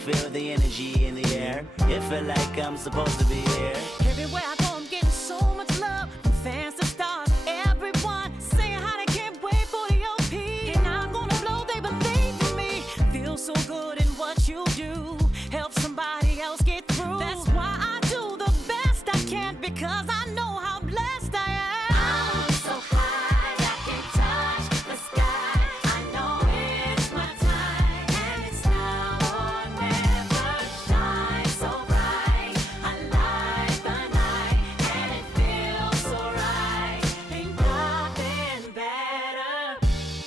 Feel the energy in the air. It feel like I'm supposed to be here. Everywhere I go, I'm getting so much love from fans to stars. Everyone saying how they can't wait for the OP. And I'm gonna blow, they believe in me. Feel so good in what you do. Help somebody else get through. That's why I do the best I can, because I know how blessed I am. I'm so high, I can touch the sky. I know it's my time, and it's now or never. Shine so bright, I light the night, and it feels so right. Ain't nothing better.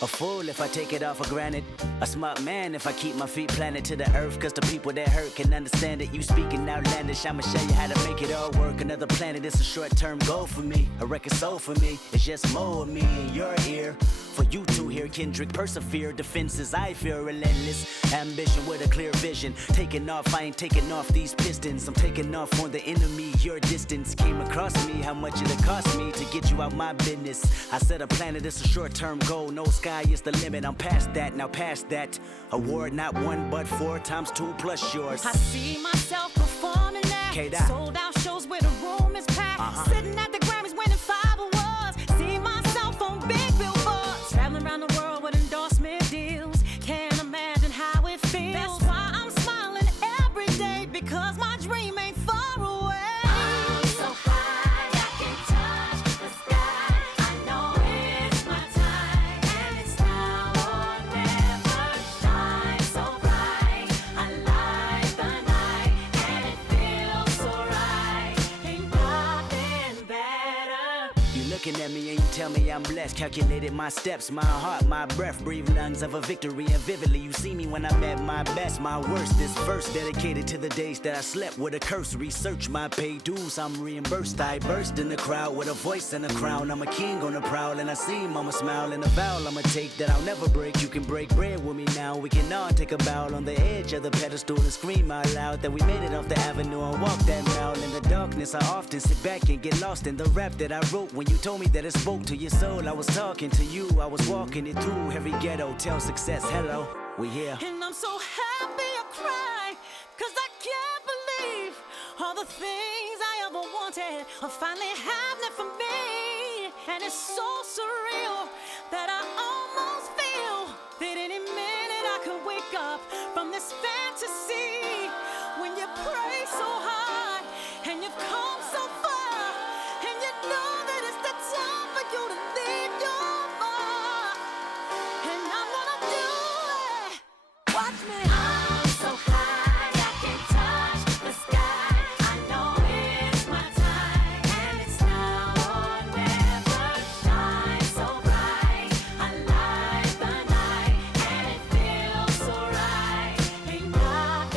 A fool if I take it all for granted. A smart man if I keep my feet planted to the earth. Cause the people that hurt can understand it. You speaking outlandish, I'ma show you how to make it all work. Another planet, it's a short-term goal for me. A record soul for me, it's just more of me in your ear. For you to hear Kendrick persevere. Defenses I feel relentless. Ambition with a clear vision. Taking off, I ain't taking off these pistons. I'm taking off on the enemy. Your distance came across me. How much it'll cost me to get you out my business. I said a planet, it's a short-term goal. No sky is the limit. I'm past that, now past that. Award not 1 but 4 times 2 plus yours. I see myself performing that. K-Dot. Sold out shows where the room is packed. Sitting at the Grammys winning 5 awards. See myself on big billboards. Traveling around the world with endorsement deals. Can't imagine how it feels. That's why I'm smiling every day, because my dream ain't far away. I'm so high, I can touch the sky. I know it's my time, and it's now or never. Shine so bright, I light the night, and it feels so right. Ain't nothing better. You looking at me and you tell me I'm blessed. Calculated my steps, my heart, my breath. Breathe lungs of a victory, and vividly you see me when I'm at my best. My worst, this verse dedicated to the days that I slept with a curse. Research my paid dues, I'm reimbursed. I burst in the crowd with a voice and a crown. I'm a king on the prowl, and I see mama smile. And a vow I'ma take that I'll never break. You can break bread with me now. We can all take a bow on the edge of the pedestal and scream out loud that we made it off the avenue and walk that mile. In the darkness I often sit back and get lost in the rap that I wrote. When you told me that it spoke to your soul, I was talking to you. I was walking it through every ghetto. Tell success hello, we here. And I'm so happy I cry, cause I can't believe all the things I ever wanted are finally happening for me. And it's so surreal that I almost feel that any minute I could wake up from this fantasy. When you pray so hard and you've come so far, and you know that it's the time for you to leave your mark. And I'm gonna do it. Watch me. I'm so high, I can touch the sky. I know it's my time, and it's now or never. Shine so bright, I light the night, and it feels so right. Ain't nothing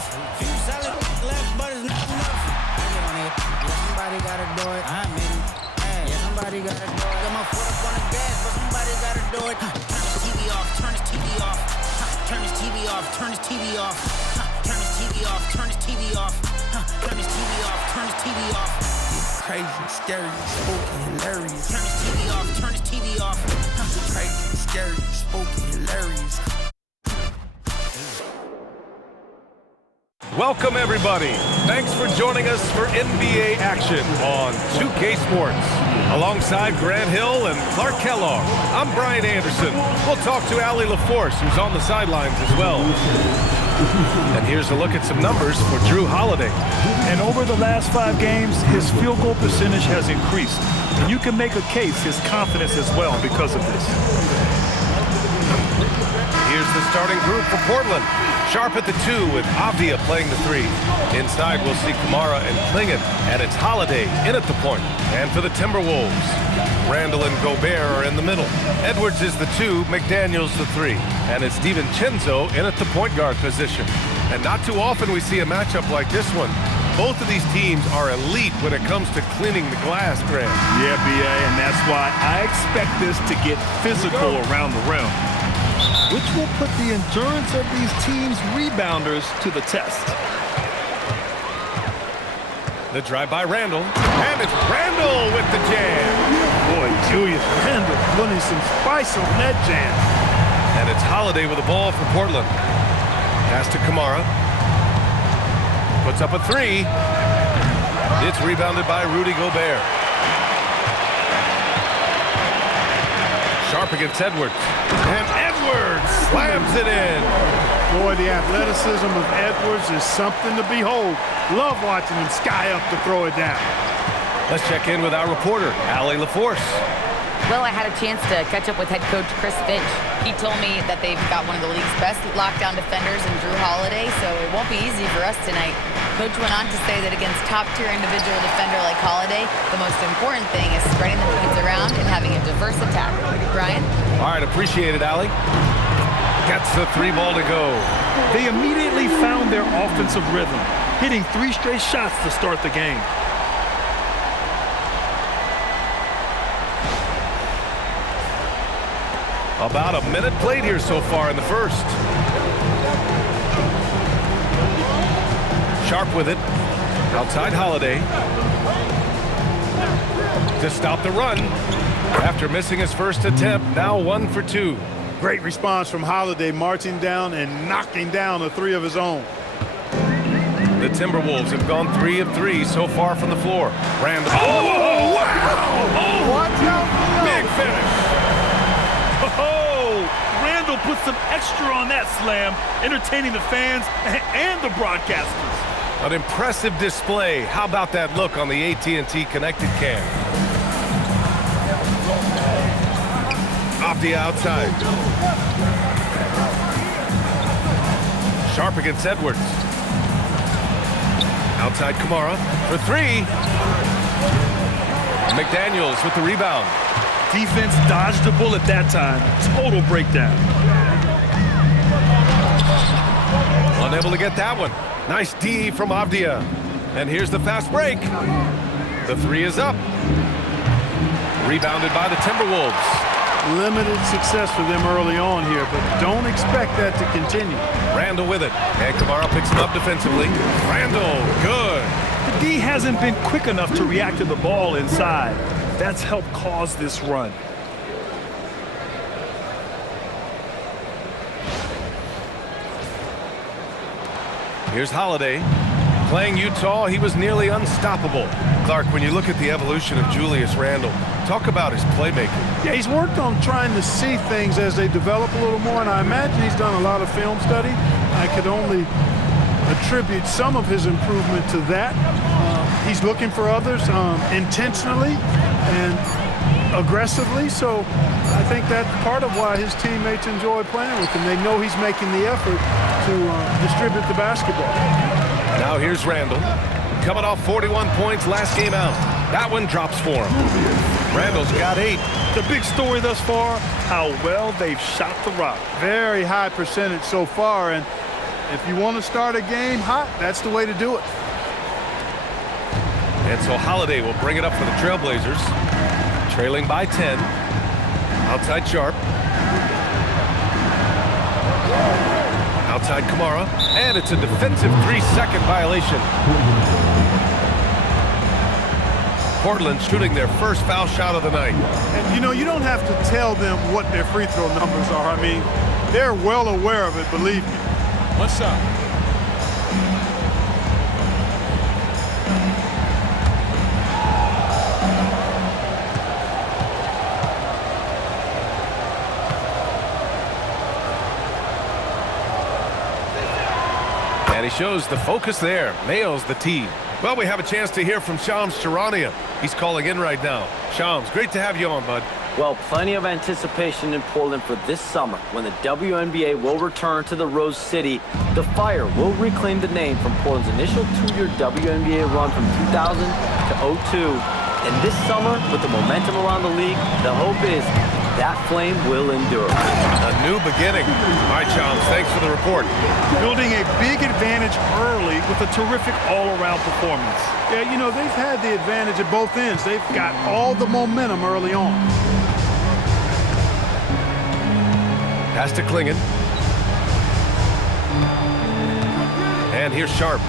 enough. Few solid left, but it's not enough. I get on it. Yeah, somebody gotta do it. I mean, yeah, somebody gotta do it. Got my foot up on the gas, but somebody gotta do it. Turn this TV off, turn this TV off. Turn this TV off, turn this TV off. Turn this TV off, turn this TV off. Turn this TV off, turn this TV off. Crazy, scary, spooky, hilarious. Turn this TV off, turn this TV off. Crazy, scary, spooky, hilarious. Welcome, everybody. Thanks for joining us for NBA action on 2K Sports. Alongside Grant Hill and Clark Kellogg, I'm Brian Anderson. We'll talk to Allie LaForce, who's on the sidelines as well. And here's a look at some numbers for Drew Holiday. And over the last 5 games, his field goal percentage has increased. And you can make a case his confidence as well because of this. Here's the starting group for Portland. Sharp at the 2 with Avdia playing the 3. Inside we'll see Camara and Klingon, and it's Holiday in at the point. And for the Timberwolves, Randle and Gobert are in the middle. Edwards is the 2, McDaniels the 3. And it's DiVincenzo in at the point guard position. And not too often we see a matchup like this one. Both of these teams are elite when it comes to cleaning the glass, Grant. Yeah, B.A., and that's why I expect this to get physical around the rim, which will put the endurance of these teams' rebounders to the test. The drive by Randle, and it's Randle with the jam. Boy, Julius Randle putting some spice on that jam. And it's Holiday with the ball for Portland. Pass to Camara. Puts up a 3. It's rebounded by Rudy Gobert. Sharp against Edwards. And Edwards slams it in. Boy, the athleticism of Edwards is something to behold. Love watching him sky up to throw it down. Let's check in with our reporter, Allie LaForce. Well, I had a chance to catch up with head coach Chris Finch. He told me that they've got one of the league's best lockdown defenders in Drew Holiday, so it won't be easy for us tonight. Coach went on to say that against top-tier individual defender like Holiday, the most important thing is spreading the points around and having a diverse attack. Brian? All right, appreciate it, Allie. Gets the 3 ball to go. They immediately found their offensive rhythm, hitting 3 straight shots to start the game. About a minute played here so far in the first. Sharp with it. Outside Holiday. To stop the run. After missing his first attempt, now 1 for 2. Great response from Holiday, marching down and knocking down a 3 of his own. The Timberwolves have gone 3 of 3 so far from the floor. Randle. Oh, wow! Oh, Watch out! big finish. Oh, Randle put some extra on that slam, entertaining the fans and the broadcasters. An impressive display. How about that look on the AT&T connected cam? Off the outside. Sharp against Edwards. Outside Camara for 3. McDaniels with the rebound. Defense dodged the bullet that time. Total breakdown. Unable to get that one. Nice D from Avdia. And here's the fast break. The 3 is up. Rebounded by the Timberwolves. Limited success for them early on here, but don't expect that to continue. Randle with it. And Camara picks him up defensively. Randle, good. The D hasn't been quick enough to react to the ball inside. That's helped cause this run. Here's Holiday. Playing Utah, he was nearly unstoppable. Clark, when you look at the evolution of Julius Randle, talk about his playmaking. Yeah, he's worked on trying to see things as they develop a little more, and I imagine he's done a lot of film study. I could only attribute some of his improvement to that. He's looking for others intentionally and aggressively, so I think that's part of why his teammates enjoy playing with him. They know he's making the effort to distribute the basketball. Now here's Randle, coming off 41 points last game out. That one drops for him. Randle's got 8. The big story thus far, how well they've shot the rock. Very high percentage so far, and If you want to start a game hot, that's the way to do it. And so Holiday will bring it up for the Trailblazers. Trailing by 10. Outside Sharp. Outside Camara. And it's a defensive 3-second violation. Portland shooting their first foul shot of the night. And, you know, you don't have to tell them what their free throw numbers are. I mean, they're well aware of it, believe me. What's up? And he shows the focus there. Nails the tee. Well, we have a chance to hear from Shams Charania. He's calling in right now. Shams, great to have you on, bud. Well, plenty of anticipation in Portland for this summer when the WNBA will return to the Rose City. The Fire will reclaim the name from Portland's initial 2-year WNBA run from 2000 to 02. And this summer, with the momentum around the league, the hope is that flame will endure. A new beginning. All right, Shams, thanks for the report. Building a big advantage early with a terrific all-around performance. Yeah, you know, they've had the advantage at both ends. They've got all the momentum early on. Pass to Klingon. And here's Sharp.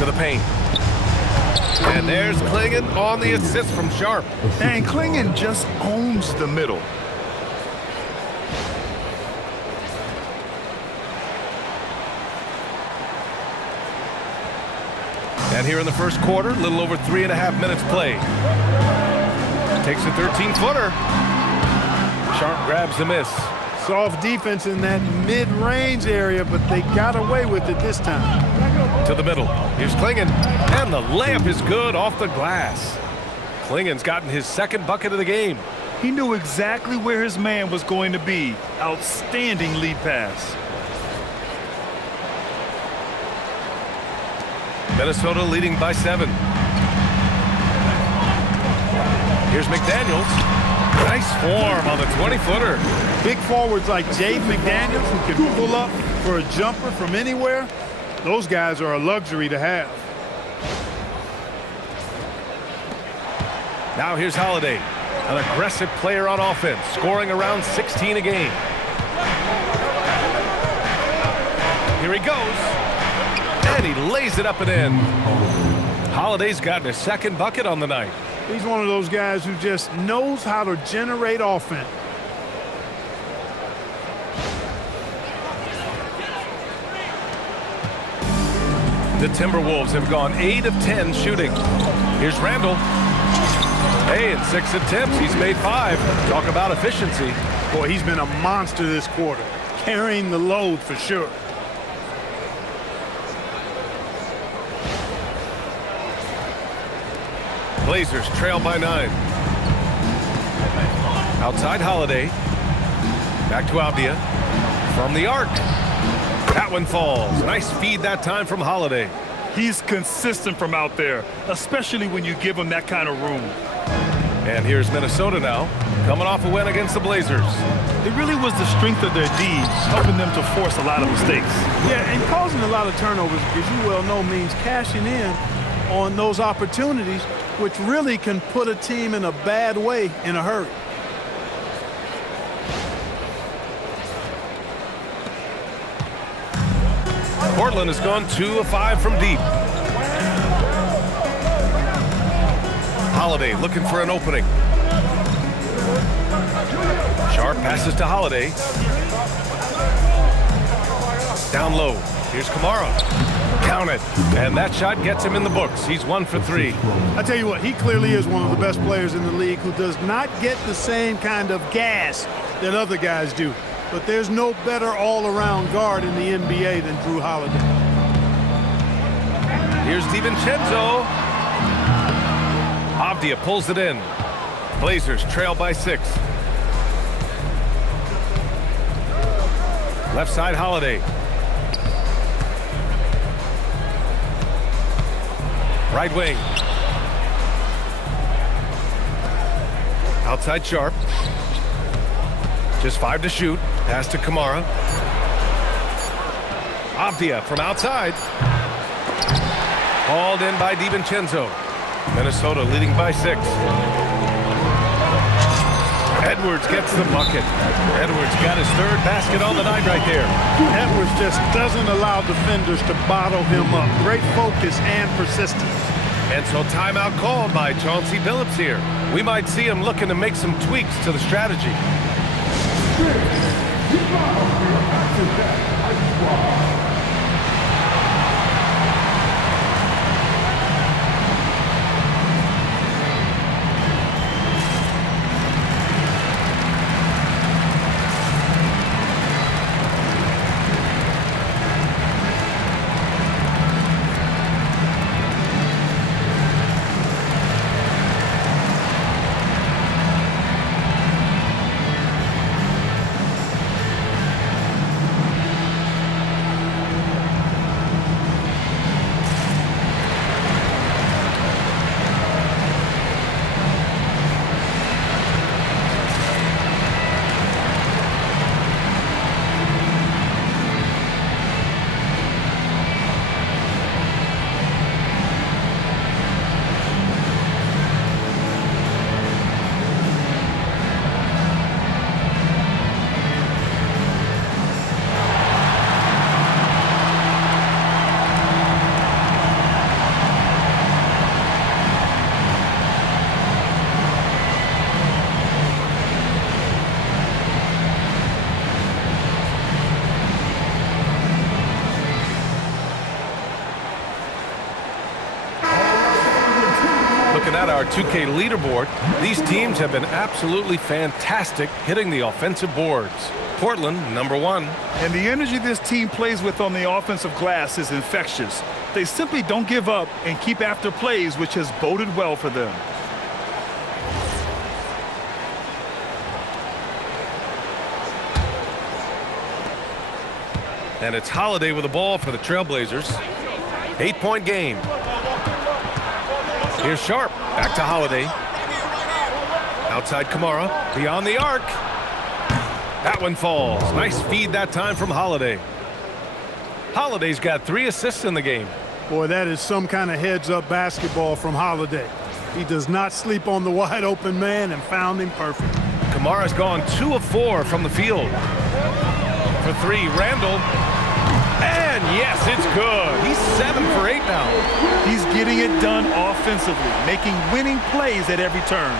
To the paint. And there's Klingon on the assist from Sharp. And Klingon just owns the middle. And here in the first quarter, a little over 3.5 minutes played. Takes a 13-footer. Sharp grabs the miss. Soft defense in that mid-range area, but they got away with it this time. To the middle. Here's Klingon. And the layup is good off the glass. Klingon's gotten his second bucket of the game. He knew exactly where his man was going to be. Outstanding lead pass. Minnesota leading by 7. Here's McDaniels. Nice form on the 20-footer. Big forwards like Jade McDaniels, who can pull up for a jumper from anywhere, those guys are a luxury to have. Now here's Holiday, an aggressive player on offense, scoring around 16 a game. Here he goes. And he lays it up and in. Holiday's gotten his second bucket on the night. He's one of those guys who just knows how to generate offense. The Timberwolves have gone 8 of 10 shooting. Here's Randle. Hey, in 6 attempts, he's made 5. Talk about efficiency. Boy, he's been a monster this quarter, carrying the load for sure. Blazers trail by 9. Outside Holiday. Back to Avdia. From the arc. That one falls. Nice feed that time from Holiday. He's consistent from out there, especially when you give him that kind of room. And here's Minnesota now, coming off a win against the Blazers. It really was the strength of their D helping them to force a lot of mistakes. Yeah, and causing a lot of turnovers, as you well know, means cashing in on those opportunities, which really can put a team in a bad way in a hurry. Portland has gone 2 of 5 from deep. Holiday looking for an opening. Sharp passes to Holiday. Down low. Here's Camara. Count it. And that shot gets him in the books. He's 1 for 3. I tell you what, he clearly is one of the best players in the league who does not get the same kind of gas that other guys do. But there's no better all-around guard in the NBA than Drew Holiday. Here's DiVincenzo. Avdia pulls it in. Blazers trail by 6. Left side Holiday. Right wing. Outside Sharp. Just 5 to shoot. Pass to Camara. Avdia from outside. Hauled in by DiVincenzo. Minnesota leading by 6. Edwards gets the bucket. Edwards got his 3rd basket on the night right there. Edwards just doesn't allow defenders to bottle him up. Great focus and persistence. And so timeout called by Chauncey Billups here. We might see him looking to make some tweaks to the strategy. Looking at our 2K leaderboard, these teams have been absolutely fantastic hitting the offensive boards. Portland, number 1. And the energy this team plays with on the offensive glass is infectious. They simply don't give up and keep after plays, which has boded well for them. And it's Holiday with the ball for the Trailblazers. 8-point game. Here's Sharp. Back to Holiday. Outside Camara. Beyond the arc. That one falls. Nice feed that time from Holiday. Holiday's got 3 assists in the game. Boy, that is some kind of heads-up basketball from Holiday. He does not sleep on the wide-open man and found him perfect. Camara's gone 2 of 4 from the field. For 3, Randle. And yes, it's good. He's 7 for 8 now. He's getting it done offensively, making winning plays at every turn.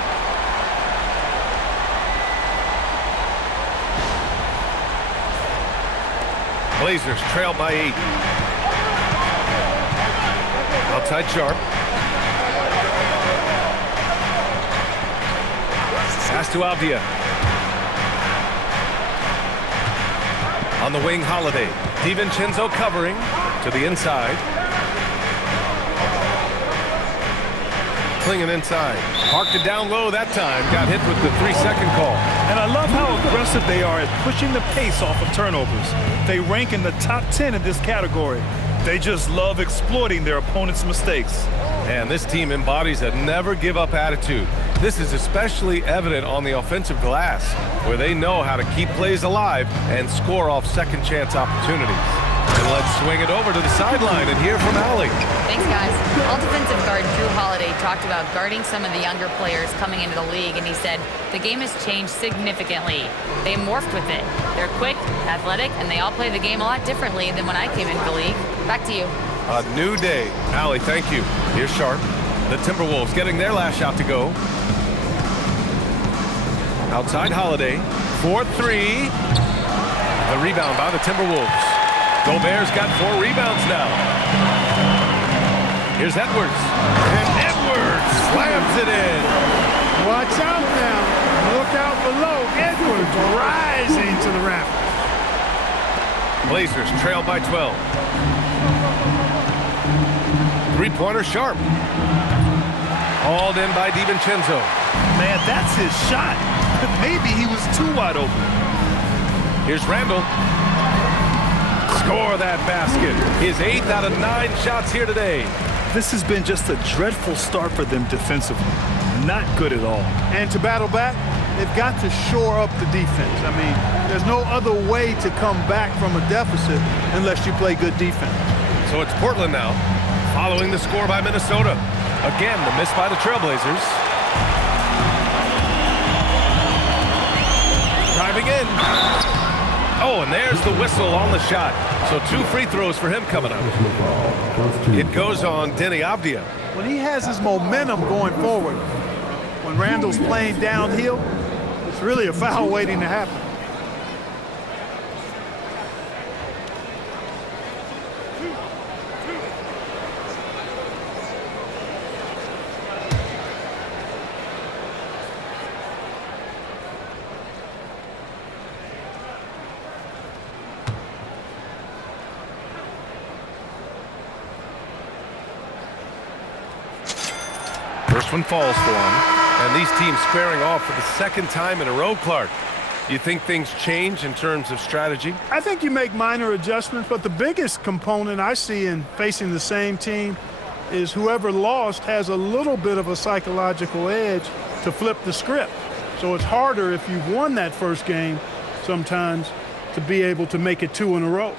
Blazers trail by 8. Outside Sharp. Pass to Avdia. On the wing, Holiday. DiVincenzo covering to the inside. Clinging inside. Parked it down low that time. Got hit with the 3-second call. And I love how aggressive they are at pushing the pace off of turnovers. They rank in the top 10 in this category. They just love exploiting their opponent's mistakes. And this team embodies a never-give-up attitude. This is especially evident on the offensive glass, where they know how to keep plays alive and score off second-chance opportunities. And let's swing it over to the sideline and hear from Allie. Thanks, guys. All defensive guard Drew Holiday talked about guarding some of the younger players coming into the league, and he said the game has changed significantly. They morphed with it. They're quick, athletic, and they all play the game a lot differently than when I came into the league. Back to you. A new day. Allie, thank you. Here's Sharp. The Timberwolves getting their last shot to go. Outside Holiday. 4-3. The rebound by the Timberwolves. Gobert's got 4 rebounds now. Here's Edwards. And Edwards slams it in. Watch out now. Look out below. Edwards rising to the rafters. Blazers trail by 12. Three-pointer Sharp. Hauled in by DiVincenzo. Man, that's his shot. Maybe he was too wide open. Here's Randle. Score that basket. His 8th out of 9 shots here today. This has been just a dreadful start for them defensively. Not good at all. And to battle back, they've got to shore up the defense. I mean, there's no other way to come back from a deficit unless you play good defense. So it's Portland now, following the score by Minnesota. Again, the miss by the Trailblazers. Driving in. Oh, and there's the whistle on the shot. So 2 free throws for him coming up. It goes on Denny Avdia. When he has his momentum going forward, when Randle's playing downhill, it's really a foul waiting to happen. First one falls for him. And these teams squaring off for the second time in a row, Clark. You think things change in terms of strategy? I think you make minor adjustments, but the biggest component I see in facing the same team is whoever lost has a little bit of a psychological edge to flip the script. So it's harder if you've won that first game sometimes to be able to make it 2 in a row.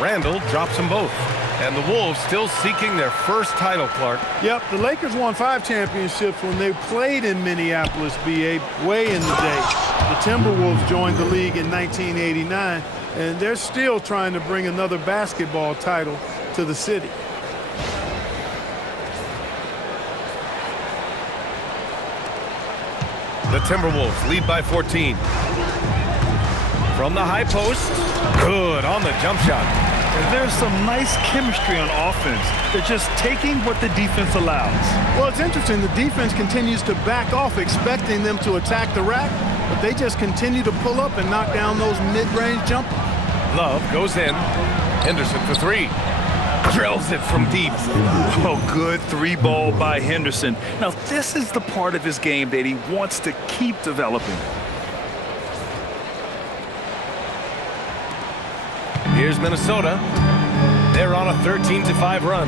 Randle drops them both. And the Wolves still seeking their first title, Clark. Yep, the Lakers won 5 championships when they played in Minneapolis, BA, way in the day. The Timberwolves joined the league in 1989, and they're still trying to bring another basketball title to the city. The Timberwolves lead by 14. From the high post, good on the jump shot. There's some nice chemistry on offense. They're just taking what the defense allows. Well, it's interesting. The defense continues to back off, expecting them to attack the rack, but they just continue to pull up and knock down those mid-range jumpers. Love goes in. Henderson for 3. Drills it from deep. Oh, good 3-ball by Henderson. Now, this is the part of his game that he wants to keep developing. Here's Minnesota. They're on a 13-5 run.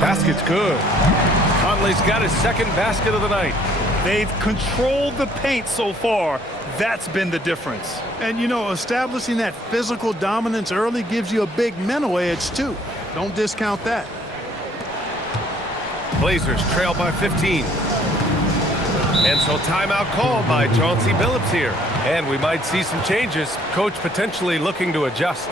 Basket's good. Conley's got his second basket of the night. They've controlled the paint so far. That's been the difference. And, you know, establishing that physical dominance early gives you a big mental edge, too. Don't discount that. Blazers trail by 15. And so timeout called by Chauncey Billups here. And we might see some changes. Coach potentially looking to adjust.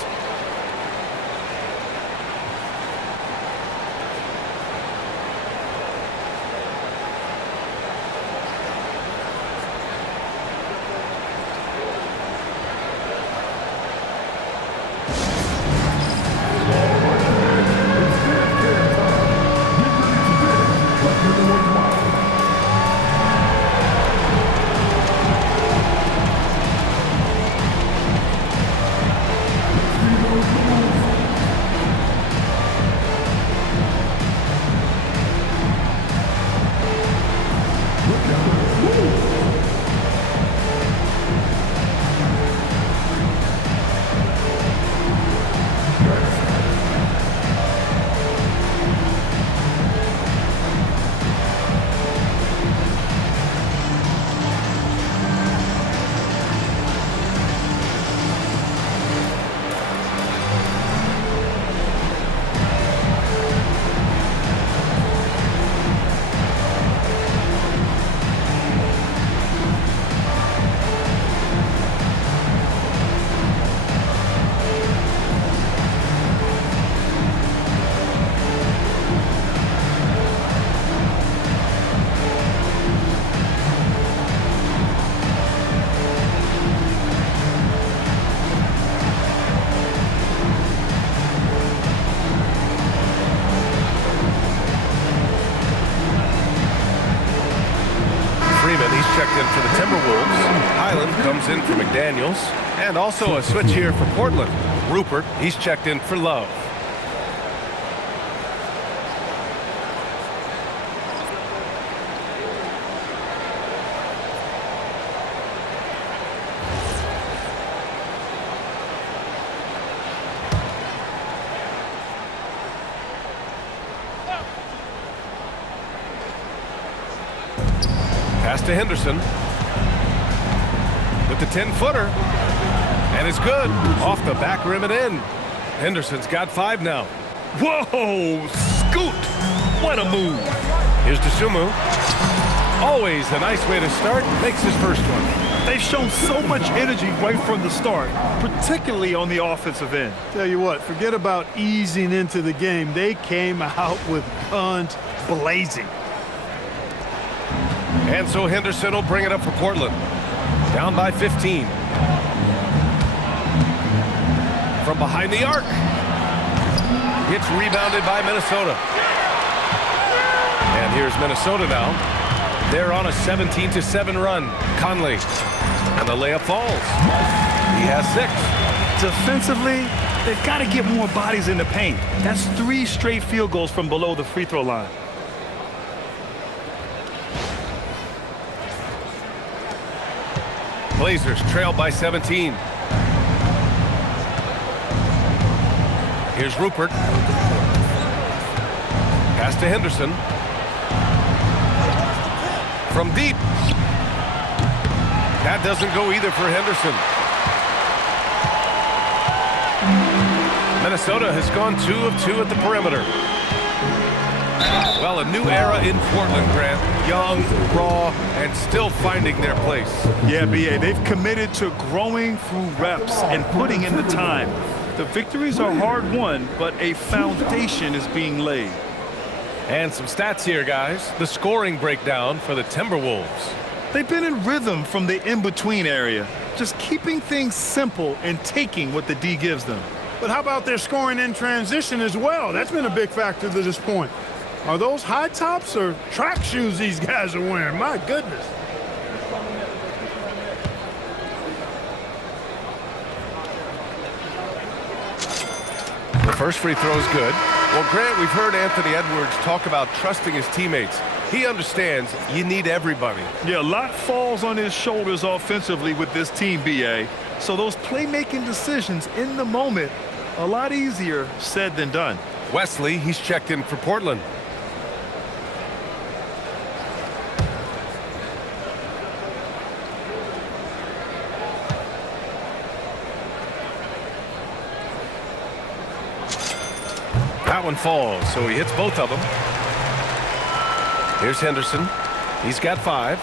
Checked in for the Timberwolves. Highland comes in for McDaniels. And also a switch here for Portland. Rupert, he's checked in for Love. Pass to Henderson. With the 10-footer. And it's good. Off the back rim and in. Henderson's got 5 now. Whoa! Scoot! What a move. Here's Toumani. Always a nice way to start. Makes his first one. They've shown so much energy right from the start, particularly on the offensive end. Tell you what, forget about easing into the game. They came out with guns blazing. And so Henderson will bring it up for Portland. Down by 15. From behind the arc. It's rebounded by Minnesota. And here's Minnesota now. They're on a 17-7 run. Conley. And the layup falls. He has 6. Defensively, they've got to get more bodies in the paint. That's 3 straight field goals from below the free throw line. Blazers trail by 17. Here's Rupert. Pass to Henderson. From deep. That doesn't go either for Henderson. Minnesota has gone 2 of 2 at the perimeter. Well, a new era in Portland, Grant. Young, raw, and still finding their place. Yeah, B.A., they've committed to growing through reps and putting in the time. The victories are hard-won, but a foundation is being laid. And some stats here, guys. The scoring breakdown for the Timberwolves. They've been in rhythm from the in-between area, just keeping things simple and taking what the D gives them. But how about their scoring in transition as well? That's been a big factor to this point. Are those high tops or track shoes these guys are wearing? My goodness. The first free throw is good. Well, Grant, we've heard Anthony Edwards talk about trusting his teammates. He understands you need everybody. Yeah, a lot falls on his shoulders offensively with this team, B.A. So those playmaking decisions in the moment, a lot easier said than done. Wesley, he's checked in for Portland. That one falls, so he hits both of them. Here's Henderson. He's got 5.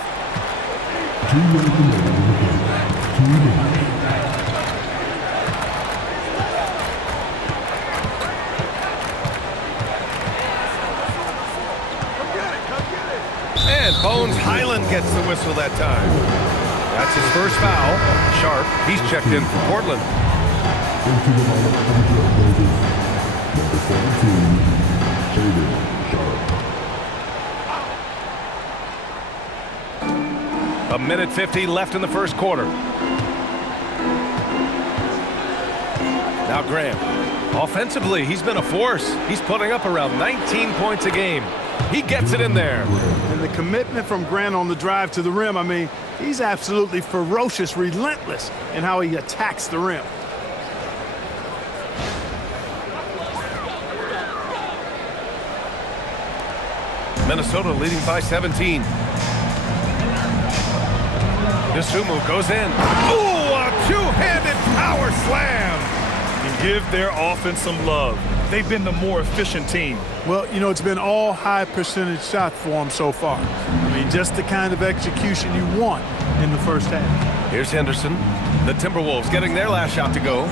And Bones Highland gets the whistle that time. That's his first foul. Sharp, he's checked in for Portland. A minute 50 left in the first quarter. Now Graham. Offensively, he's been a force. He's putting up around 19 points a game. He gets it in there. And the commitment from Grant on the drive to the rim, I mean, he's absolutely ferocious, relentless in how he attacks the rim. Minnesota leading by 17. Toumani goes in. Ooh, a two-handed power slam. And give their offense some love. They've been the more efficient team. Well, you know, it's been all high percentage shots for them so far. I mean, just the kind of execution you want in the first half. Here's Henderson. The Timberwolves getting their last shot to go.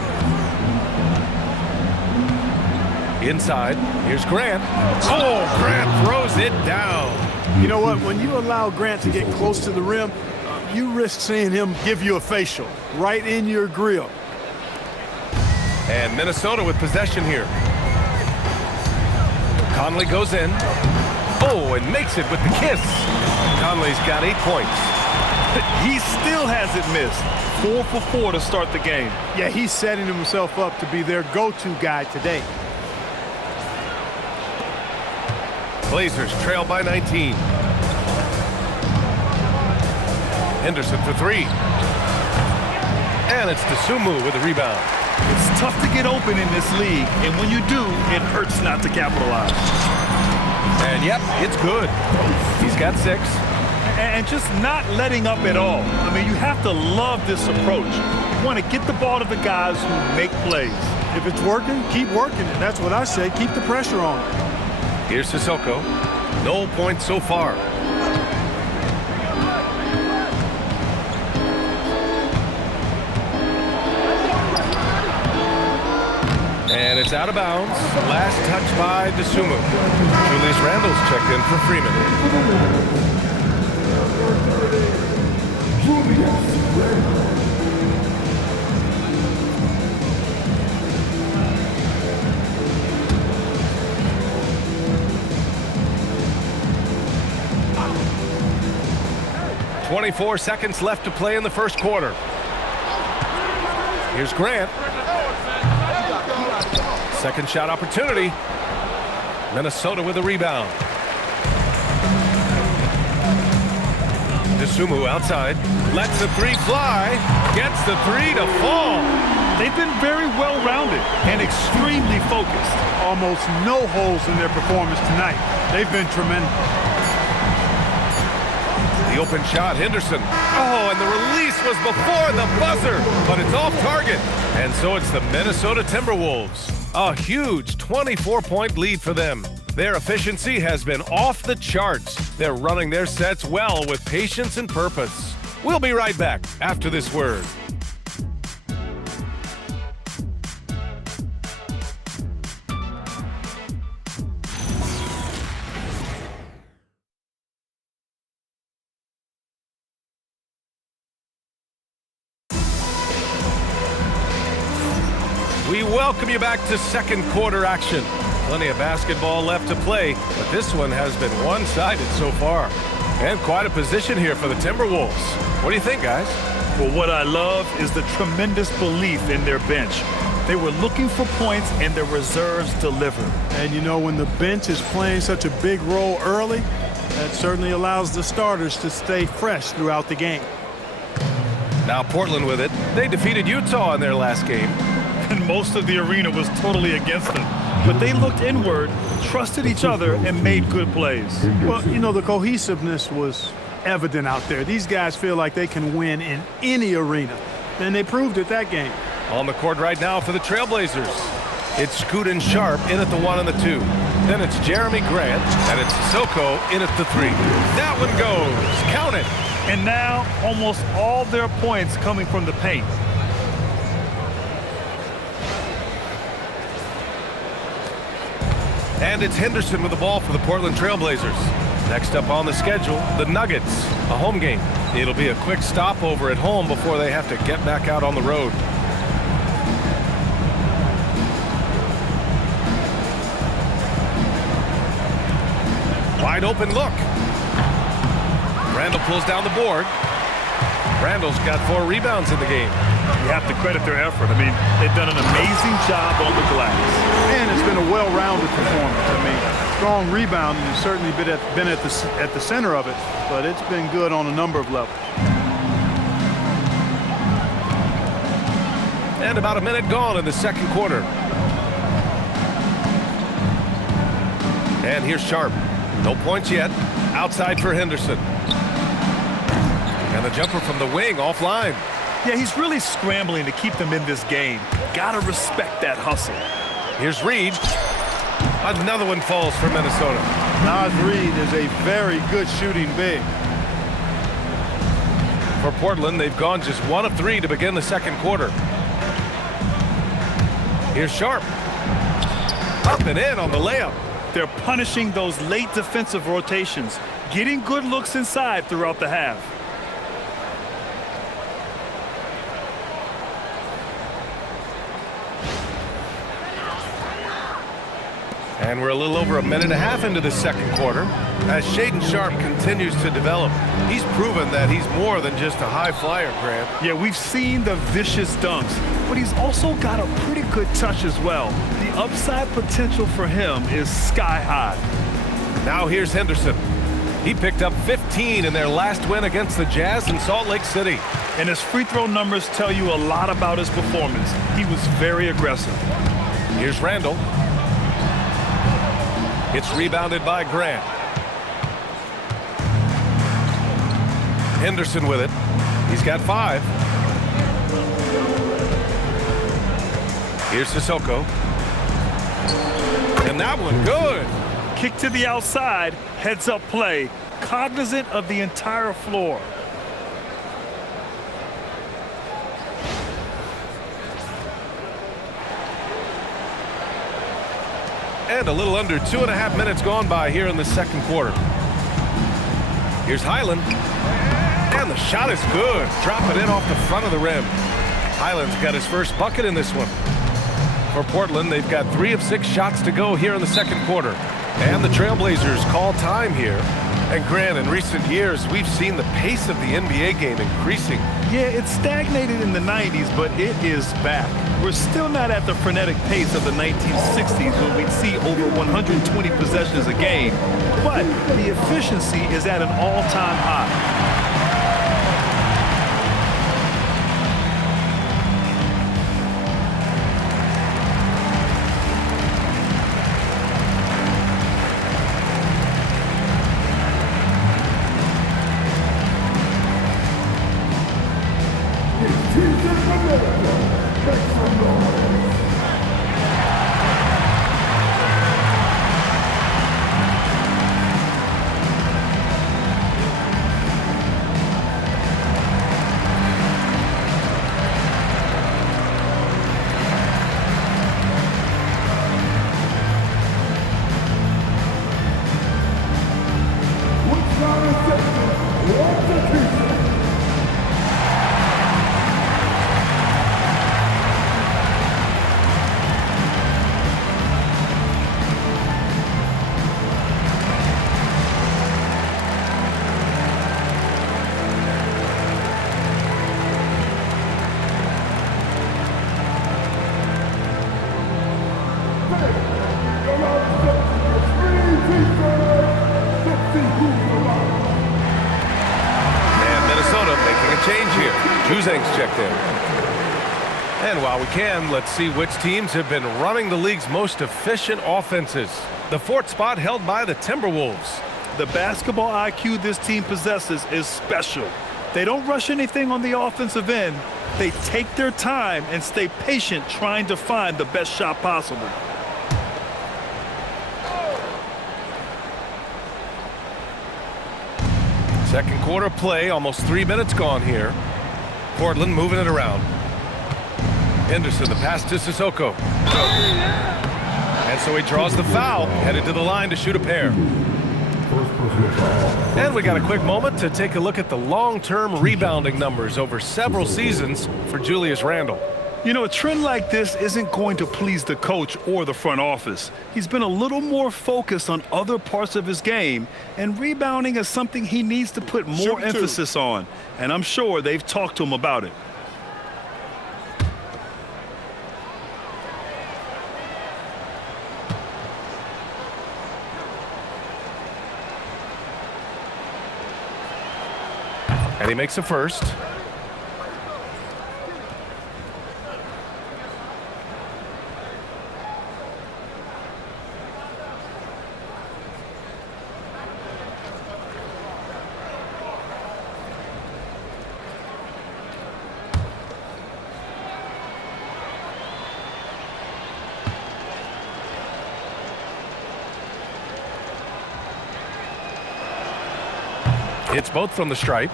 Inside, here's Grant. Oh, Grant throws it down. You know what? When you allow Grant to get close to the rim, you risk seeing him give you a facial right in your grill. And Minnesota with possession here. Conley goes in. Oh, and makes it with the kiss. Conley's got 8 points. He still hasn't missed. 4 for 4 to start the game. Yeah, he's setting himself up to be their go-to guy today. Blazers trail by 19. Henderson for 3. And it's Toumani with the rebound. It's tough to get open in this league, and when you do, it hurts not to capitalize. And yep, it's good. He's got 6. and just not letting up at all. I mean, you have to love this approach. You want to get the ball to the guys who make plays. If it's working, keep working it. That's what I say. Keep the pressure on. Here's Sissoko. No points so far. And it's out of bounds. Last touch by Dosunmu. Julius Randle's checked in for Freeman. "24 seconds left to play in the first quarter. Here's Grant. Second shot opportunity. Minnesota with a rebound. Dosunmu outside. Lets the three fly. Gets the three to fall. They've been very well-rounded and extremely focused. Almost no holes in their performance tonight. They've been tremendous. The open shot, Henderson. Oh, and the release was before the buzzer, but it's off target. And so it's the Minnesota Timberwolves. A huge 24-point lead for them. Their efficiency has been off the charts. They're running their sets well with patience and purpose. We'll be right back after this word. We welcome you back to second quarter action. Plenty of basketball left to play, but this one has been one-sided so far. And quite a position here for the Timberwolves. What do you think, guys? Well, what I love is the tremendous belief in their bench. They were looking for points, and their reserves delivered. And you know, when the bench is playing such a big role early, that certainly allows the starters to stay fresh throughout the game. Now Portland with it. They defeated Utah in their last game. And most of the arena was totally against them. But they looked inward, trusted each other, and made good plays. Well, you know, the cohesiveness was evident out there. These guys feel like they can win in any arena, and they proved it that game. On the court right now for the Trailblazers. It's Scoot and Sharp in at the 1 and the 2. Then it's Jeremy Grant, and it's Sissoko in at the 3. That one goes. Count it. And now almost all their points coming from the paint. And it's Henderson with the ball for the Portland Trailblazers. Next up on the schedule, the Nuggets, a home game. It'll be a quick stopover at home before they have to get back out on the road. Wide open look. Randle pulls down the board. Randle's got 4 rebounds in the game. You have to credit their effort. I mean, they've done an amazing job on the glass. And it's been a well-rounded performance. I mean, strong rebounding has certainly been at the center of it, but it's been good on a number of levels. And about a minute gone in the second quarter. And here's Sharp. No points yet. Outside for Henderson. And the jumper from the wing offline. Yeah, he's really scrambling to keep them in this game. Gotta respect that hustle. Here's Reed. Another one falls for Minnesota. Naz Reid is a very good shooting big. For Portland, they've gone just 1 of 3 to begin the second quarter. Here's Sharp. Up and in on the layup. They're punishing those late defensive rotations, getting good looks inside throughout the half. And we're a little over a minute and a half into the second quarter. As Shaedon Sharp continues to develop, he's proven that he's more than just a high flyer, Grant. Yeah, we've seen the vicious dunks, but he's also got a pretty good touch as well. The upside potential for him is sky high. Now here's Henderson. He picked up 15 in their last win against the Jazz in Salt Lake City. And his free throw numbers tell you a lot about his performance. He was very aggressive. Here's Randle. It's rebounded by Grant. Henderson with it. He's got 5. Here's Sissoko. And that one, good. Kick to the outside, heads-up play, cognizant of the entire floor. And a little under 2.5 minutes gone by here in the second quarter. Here's Highland. And the shot is good. Drop it in off the front of the rim. Highland's got his first bucket in this one. For Portland, they've got 3 of 6 shots to go here in the second quarter. And the Trailblazers call time here. And Grant, in recent years, we've seen the pace of the NBA game increasing. Yeah, it stagnated in the 90s, but it is back. We're still not at the frenetic pace of the 1960s when we'd see over 120 possessions a game, but the efficiency is at an all-time high. Checked in. And while we can, let's see which teams have been running the league's most efficient offenses. The 4th spot held by the Timberwolves. The basketball IQ this team possesses is special. They don't rush anything on the offensive end. They take their time and stay patient trying to find the best shot possible. Second quarter play, almost 3 minutes gone here. Portland moving it around. Henderson, the pass to Sissoko. And so he draws the foul, headed to the line to shoot a pair. And we got a quick moment to take a look at the long-term rebounding numbers over several seasons for Julius Randle. You know, a trend like this isn't going to please the coach or the front office. He's been a little more focused on other parts of his game, and rebounding is something he needs to put more emphasis on. And I'm sure they've talked to him about it. And he makes a first. Hits both from the stripe.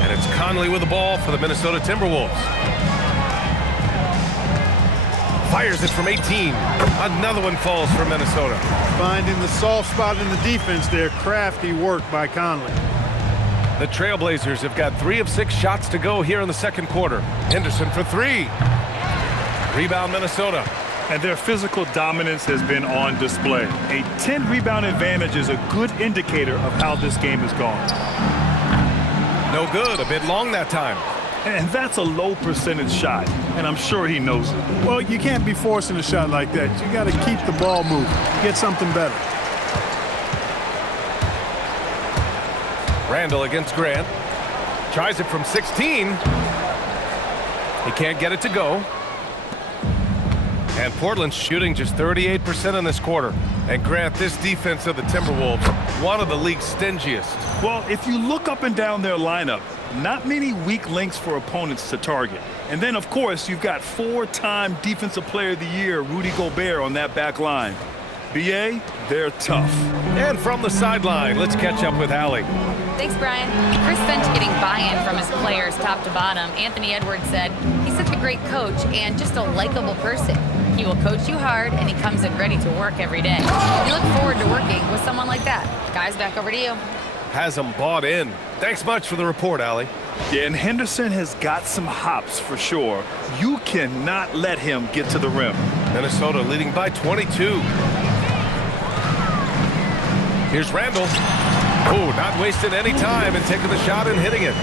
And it's Conley with the ball for the Minnesota Timberwolves. Fires it from 18. Another one falls for Minnesota. Finding the soft spot in the defense there. Crafty work by Conley. The Trailblazers have got 3 of 6 shots to go here in the second quarter. Henderson for 3. Rebound Minnesota. And their physical dominance has been on display. A 10-rebound advantage is a good indicator of how this game has gone. No good, a bit long that time. And that's a low percentage shot, and I'm sure he knows it. Well, you can't be forcing a shot like that. You got to keep the ball moving. Get something better. Randle against Grant. Tries it from 16. He can't get it to go. And Portland's shooting just 38% in this quarter. And Grant, this defense of the Timberwolves, one of the league's stingiest. Well, if you look up and down their lineup, not many weak links for opponents to target. And then, of course, you've got 4-time Defensive Player of the Year, Rudy Gobert, on that back line. BA, they're tough. And from the sideline, let's catch up with Allie. Thanks, Brian. Chris Finch getting buy-in from his players top to bottom. Anthony Edwards said he's such a great coach and just a likable person. He will coach you hard, and he comes in ready to work every day. We look forward to working with someone like that. Guys, back over to you. Has them bought in. Thanks much for the report, Allie. Yeah, and Henderson has got some hops for sure. You cannot let him get to the rim. Minnesota leading by 22. Here's Randle. Oh, not wasting any time and taking the shot and hitting it.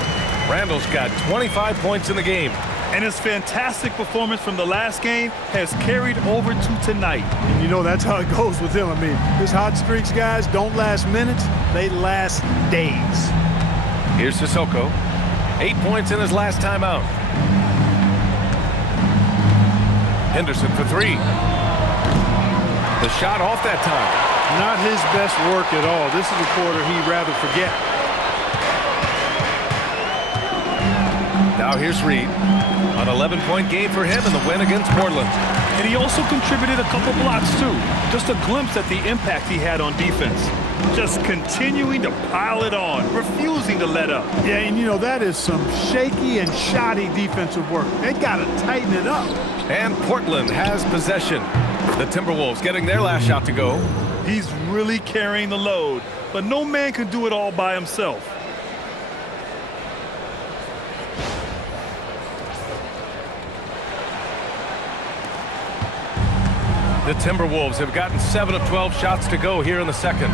Randle's got 25 points in the game. And his fantastic performance from the last game has carried over to tonight. And you know that's how it goes with him. I mean, his hot streaks, guys, don't last minutes. They last days. Here's Sissoko. 8 points in his last time out. Henderson for 3. The shot off that time. Not his best work at all. This is a quarter he'd rather forget. Now here's Reed. An 11-point game for him in the win against Portland. And he also contributed a couple blocks, too. Just a glimpse at the impact he had on defense. Just continuing to pile it on, refusing to let up. Yeah, and you know, that is some shaky and shoddy defensive work. They got to tighten it up. And Portland has possession. The Timberwolves getting their last shot to go. He's really carrying the load, but no man can do it all by himself. The Timberwolves have gotten 7 of 12 shots to go here in the second.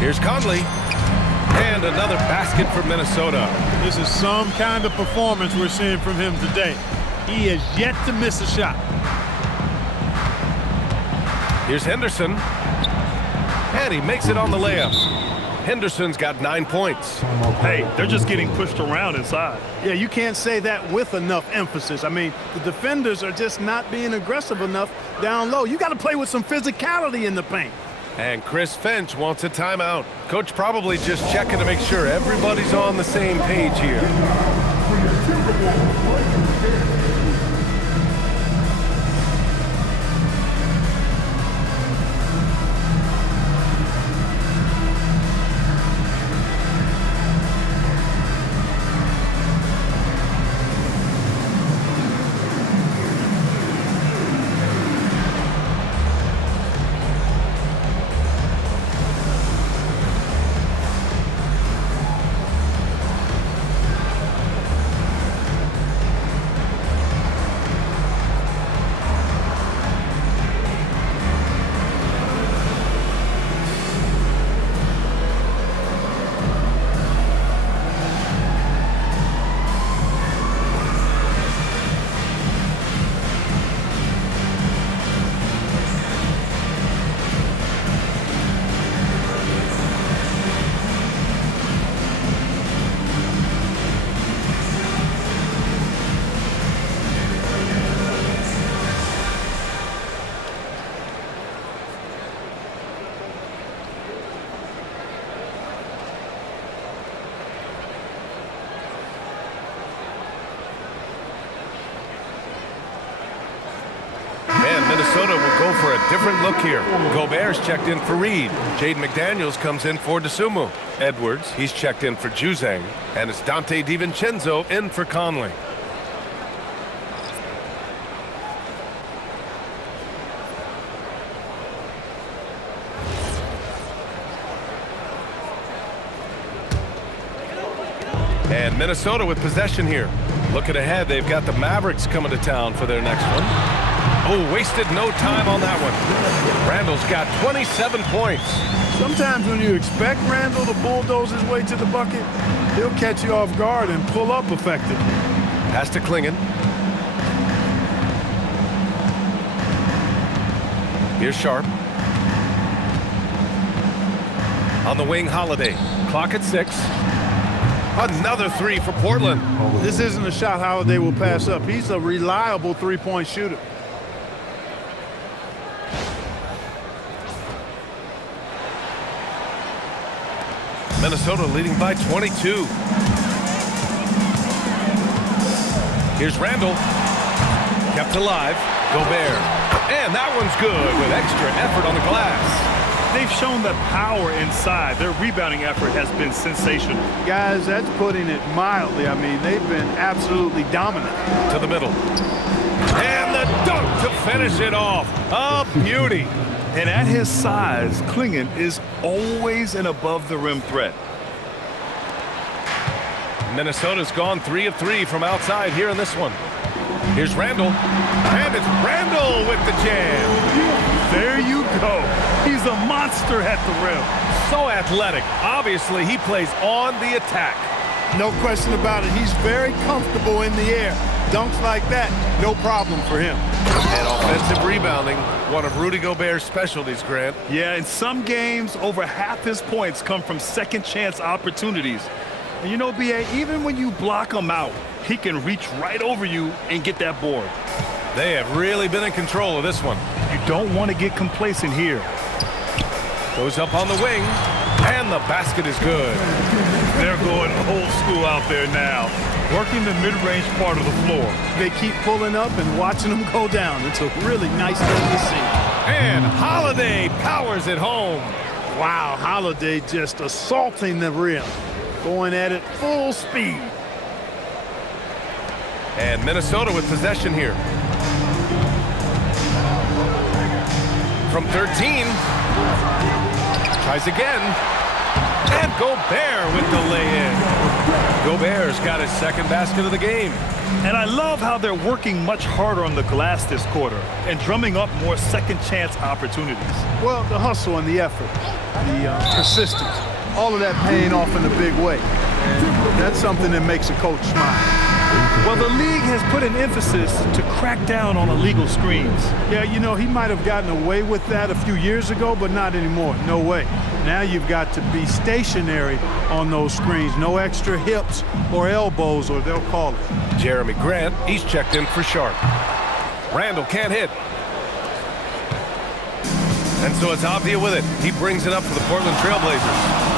Here's Conley. And another basket for Minnesota. This is some kind of performance we're seeing from him today. He has yet to miss a shot. Here's Henderson. And he makes it on the layup. Henderson's got 9 points. Hey, they're just getting pushed around inside. Yeah, you can't say that with enough emphasis. I mean, the defenders are just not being aggressive enough down low. You got to play with some physicality in the paint. And Chris Finch wants a timeout. Coach probably just checking to make sure everybody's on the same page here. Minnesota will go for a different look here. Gobert's checked in for Reed. Jaden McDaniels comes in for DeSumo. Edwards, he's checked in for Juzang. And it's Dante DiVincenzo in for Conley. And Minnesota with possession here. Looking ahead, they've got the Mavericks coming to town for their next one. Oh, wasted no time on that one. Randle's got 27 points. Sometimes when you expect Randle to bulldoze his way to the bucket, he'll catch you off guard and pull up effectively. Pass to Klingon. Here's Sharp. On the wing, Holiday. Clock at 6. Another three for Portland. This isn't a shot Holiday will pass up. He's a reliable three-point shooter. Minnesota leading by 22. Here's Randle. Kept alive. Gobert. And that one's good with extra effort on the glass. They've shown that power inside. Their rebounding effort has been sensational. Guys, that's putting it mildly. I mean, they've been absolutely dominant. To the middle. And the dunk to finish it off. A beauty. And at his size, Klingon is always an above-the-rim threat. Minnesota's gone 3 of 3 from outside here in this one. Here's Randle. And it's Randle with the jam. There you go. He's a monster at the rim. So athletic. Obviously, he plays on the attack. No question about it. He's very comfortable in the air. Dunks like that, no problem for him. And offensive rebounding, one of Rudy Gobert's specialties, Grant. Yeah, in some games, over half his points come from second-chance opportunities. And you know, B.A., even when you block him out, he can reach right over you and get that board. They have really been in control of this one. You don't want to get complacent here. Goes up on the wing, and the basket is good. They're going old school out there now, working the mid-range part of the floor. They keep pulling up and watching them go down. It's a really nice thing to see. And Holiday powers it home. Wow, Holiday just assaulting the rim, going at it full speed. And Minnesota with possession here. From 13. Tries again. And Gobert with the lay-in. Gobert's got his second basket of the game. And I love how they're working much harder on the glass this quarter and drumming up more second-chance opportunities. Well, the hustle and the effort, the persistence, all of that paying off in a big way. And that's something that makes a coach smile. Well, the league has put an emphasis to crack down on illegal screens. Yeah, you know, he might have gotten away with that a few years ago, but not anymore. No way. Now you've got to be stationary on those screens. No extra hips or elbows, or they'll call it. Jeremy Grant, he's checked in for Sharp. Randle can't hit. And so it's Avdia with it. He brings it up for the Portland Trailblazers.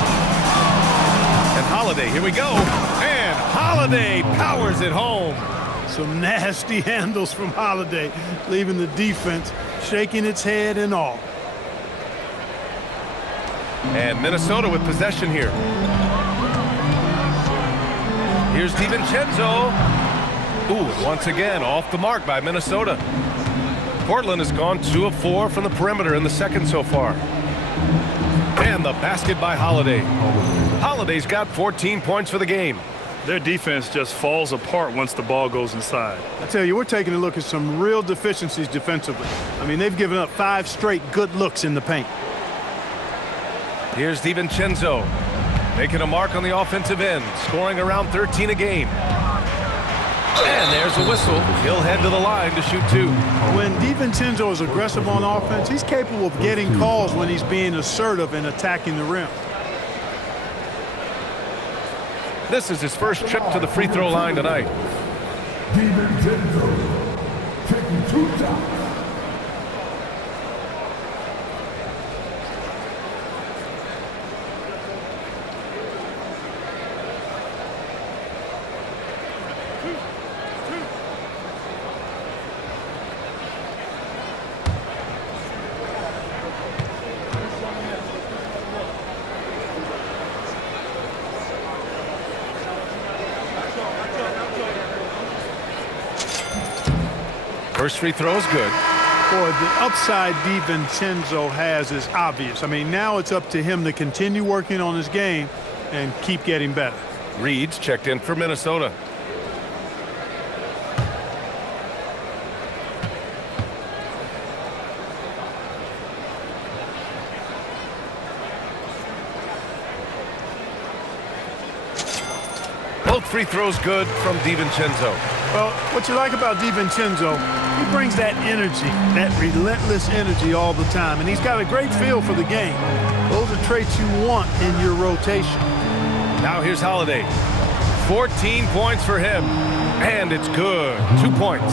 And Holiday, here we go. And Holiday powers it home. Some nasty handles from Holiday, leaving the defense shaking its head and all. And Minnesota with possession here. Here's DiVincenzo. Ooh, once again, off the mark by Minnesota. Portland has gone 2 of 4 from the perimeter in the second so far. And the basket by Holiday. Holiday's got 14 points for the game. Their defense just falls apart once the ball goes inside. I tell you, we're taking a look at some real deficiencies defensively. I mean, they've given up 5 straight good looks in the paint. Here's DiVincenzo, making a mark on the offensive end, scoring around 13 a game. And there's a whistle. He'll head to the line to shoot 2. When DiVincenzo is aggressive on offense, he's capable of getting calls when he's being assertive and attacking the rim. This is his first trip to the free throw line tonight. DiVincenzo taking 2 shots. First free throw is good. Boy, the upside DiVincenzo has is obvious. I mean, now it's up to him to continue working on his game and keep getting better. Reed's checked in for Minnesota. Both free throws good from DiVincenzo. Well, what you like about DiVincenzo, he brings that energy, that relentless energy all the time, and he's got a great feel for the game. Those are traits you want in your rotation. Now here's Holiday. 14 points for him, and it's good. 2 points.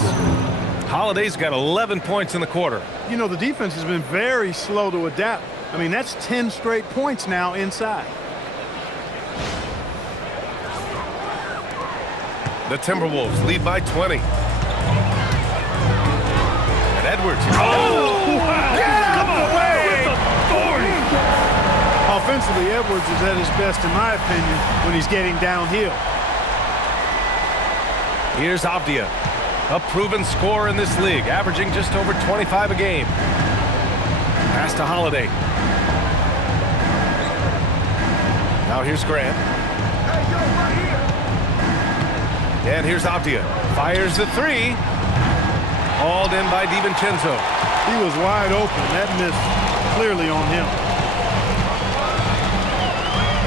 Holiday's got 11 points in the quarter. You know, the defense has been very slow to adapt. I mean, that's 10 straight points now inside. The Timberwolves lead by 20. And Edwards. Oh! Wow. Come away! With authority. Offensively, Edwards is at his best, in my opinion, when he's getting downhill. Here's Avdia, a proven scorer in this league, averaging just over 25 a game. Pass to Holiday. Now here's Grant. And here's Avdia. Fires the three. Hauled in by DiVincenzo. He was wide open. That missed clearly on him.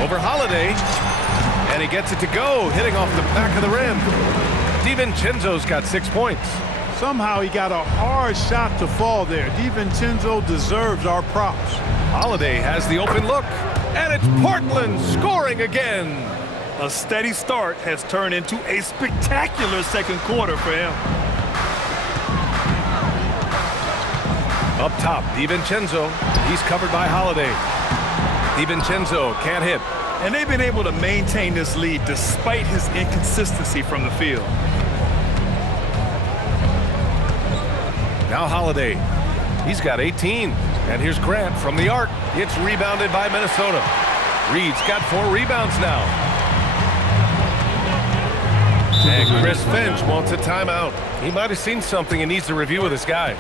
Over Holiday. And he gets it to go, hitting off the back of the rim. DiVincenzo's got 6 points. Somehow he got a hard shot to fall there. DiVincenzo deserves our props. Holiday has the open look. And it's Portland scoring again. A steady start has turned into a spectacular second quarter for him. Up top, DiVincenzo. He's covered by Holiday. DiVincenzo can't hit. And they've been able to maintain this lead despite his inconsistency from the field. Now Holiday. He's got 18. And here's Grant from the arc. It's rebounded by Minnesota. Reed's got 4 rebounds now. And Chris Finch wants a timeout. He might have seen something and needs to review with his guys.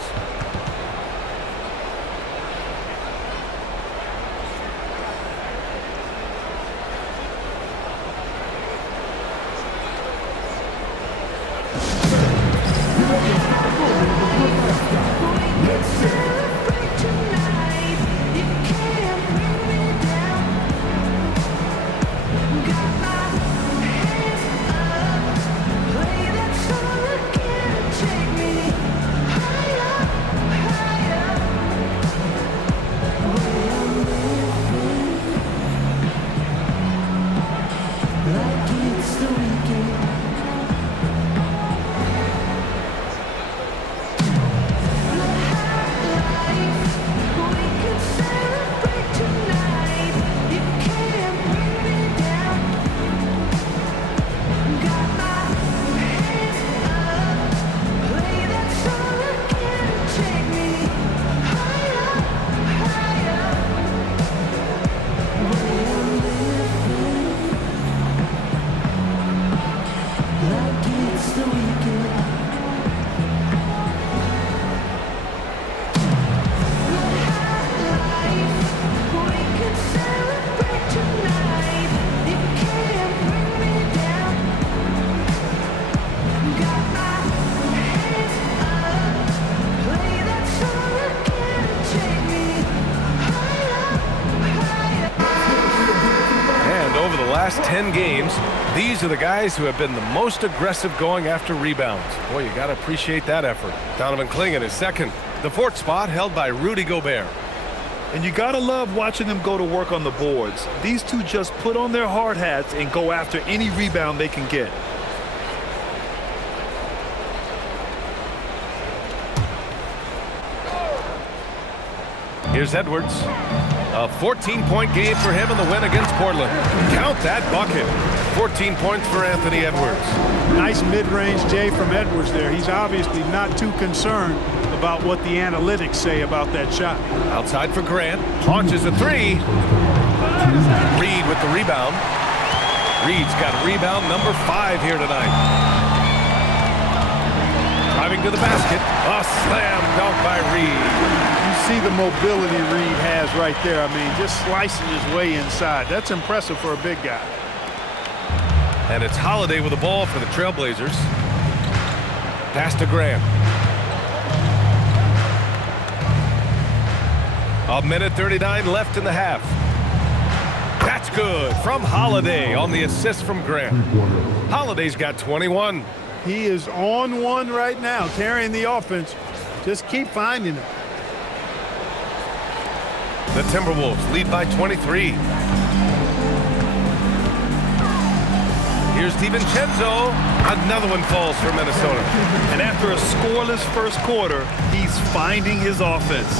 Last 10 games, these are the guys who have been the most aggressive going after rebounds. Boy, you got to appreciate that effort. Donovan Clingan is second. The 4th spot held by Rudy Gobert. And you got to love watching them go to work on the boards. These two just put on their hard hats and go after any rebound they can get. Here's Edwards. A 14-point game for him in the win against Portland. Count that bucket. 14 points for Anthony Edwards. Nice mid-range J from Edwards there. He's obviously not too concerned about what the analytics say about that shot. Outside for Grant. Launches a three. Reed with the rebound. Reed's got rebound number 5 here tonight. Driving to the basket. A slam dunk by Reed. See the mobility Reed has right there. I mean, just slicing his way inside. That's impressive for a big guy. And it's Holiday with the ball for the Trailblazers. Pass to Graham. 1:39 left in the half. That's good from Holiday on the assist from Graham. Holiday's got 21. He is on one right now, carrying the offense. Just keep finding him. The Timberwolves lead by 23. Here's DiVincenzo. Another one falls for Minnesota. And after a scoreless first quarter, he's finding his offense.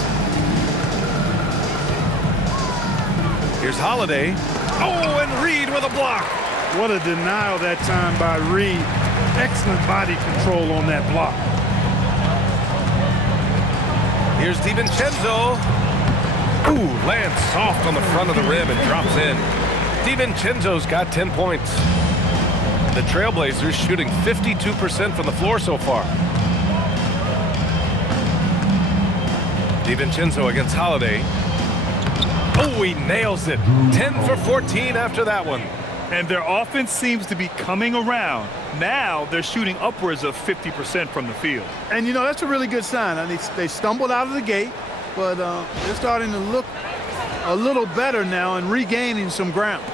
Here's Holiday. Oh, and Reed with a block. What a denial that time by Reed. Excellent body control on that block. Here's DiVincenzo. Ooh, lands soft on the front of the rim and drops in. DiVincenzo's got 10 points. The Trailblazers shooting 52% from the floor so far. DiVincenzo against Holiday. Oh, he nails it. 10 for 14 after that one. And their offense seems to be coming around. Now they're shooting upwards of 50% from the field. And, you know, that's a really good sign. I mean, they stumbled out of the gate, but they're starting to look a little better now and regaining some ground.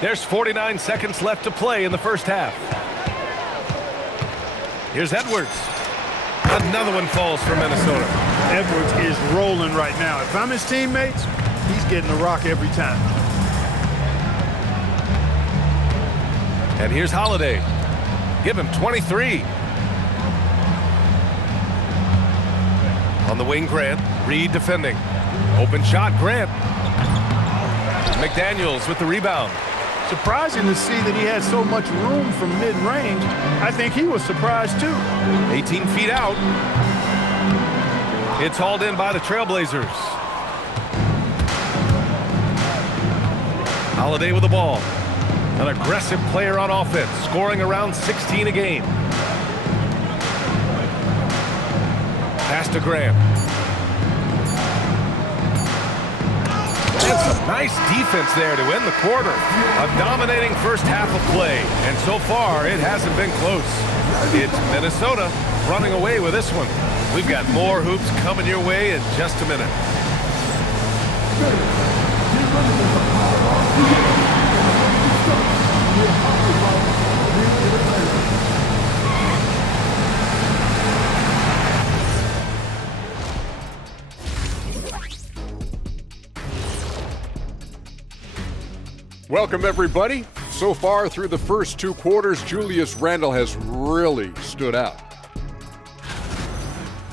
There's 49 seconds left to play in the first half. Here's Edwards. Another one falls for Minnesota. Edwards is rolling right now. If I'm his teammates, he's getting the rock every time. And here's Holiday. Give him 23. On the wing, Grant. Reed defending. Open shot, Grant. McDaniels with the rebound. Surprising to see that he had so much room from mid-range. I think he was surprised too. 18 feet out. It's hauled in by the Trailblazers. Holiday with the ball. An aggressive player on offense, scoring around 16 a game. Pass to Graham. And some nice defense there to end the quarter. A dominating first half of play, and so far it hasn't been close. It's Minnesota running away with this one. We've got more hoops coming your way in just a minute. Welcome, everybody. So far through the first two quarters, Julius Randle has really stood out.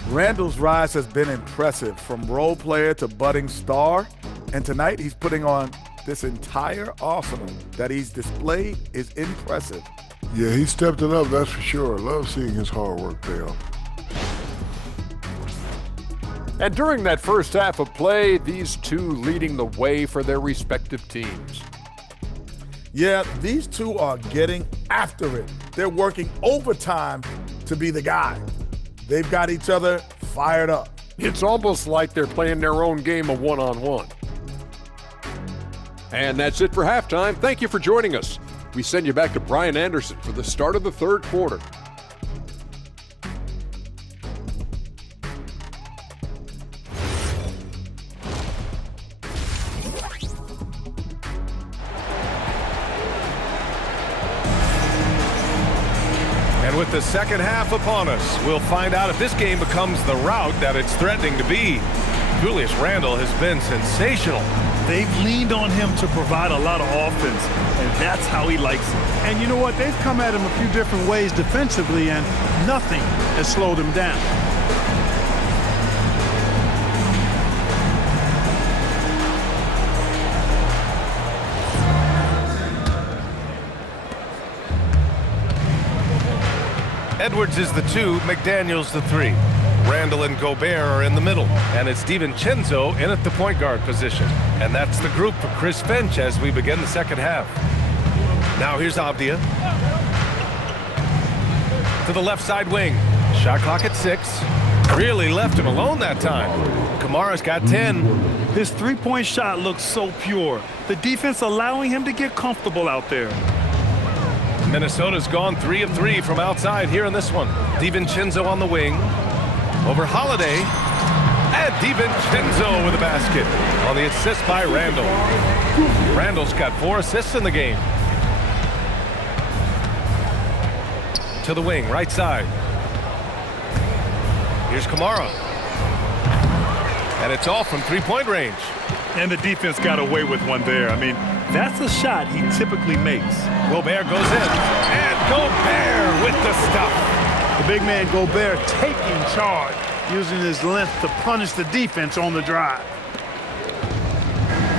Randle's rise has been impressive, from role player to budding star, and tonight he's putting on this entire arsenal that he's displayed is impressive. Yeah, he stepped it up, that's for sure. Love seeing his hard work pay off. And during that first half of play, these two leading the way for their respective teams. Yeah, these two are getting after it. They're working overtime to be the guy. They've got each other fired up. It's almost like they're playing their own game of one-on-one. And that's it for halftime. Thank you for joining us. We send you back to Brian Anderson for the start of the third quarter. And with the second half upon us, we'll find out if this game becomes the rout that it's threatening to be. Julius Randle has been sensational. They've leaned on him to provide a lot of offense, and that's how he likes it. And you know what? They've come at him a few different ways defensively, and nothing has slowed him down. Edwards is the 2, McDaniels the 3. Randle and Gobert are in the middle, and it's DiVincenzo in at the point guard position. And that's the group for Chris Finch as we begin the second half. Now here's Avdia. To the left side wing. Shot clock at 6. Really left him alone that time. Camara's got 10. His three-point shot looks so pure. The defense allowing him to get comfortable out there. Minnesota's gone 3 of 3 from outside here in this one. DiVincenzo on the wing. Over Holiday. And DiVincenzo with a basket on the assist by Randle. Randle's got 4 assists in the game. To the wing, right side. Here's Camara. And it's off from three-point range. And the defense got away with one there. I mean, that's a shot he typically makes. Gobert goes in. And Gobert with the stuff. The big man Gobert taking charge, using his length to punish the defense on the drive.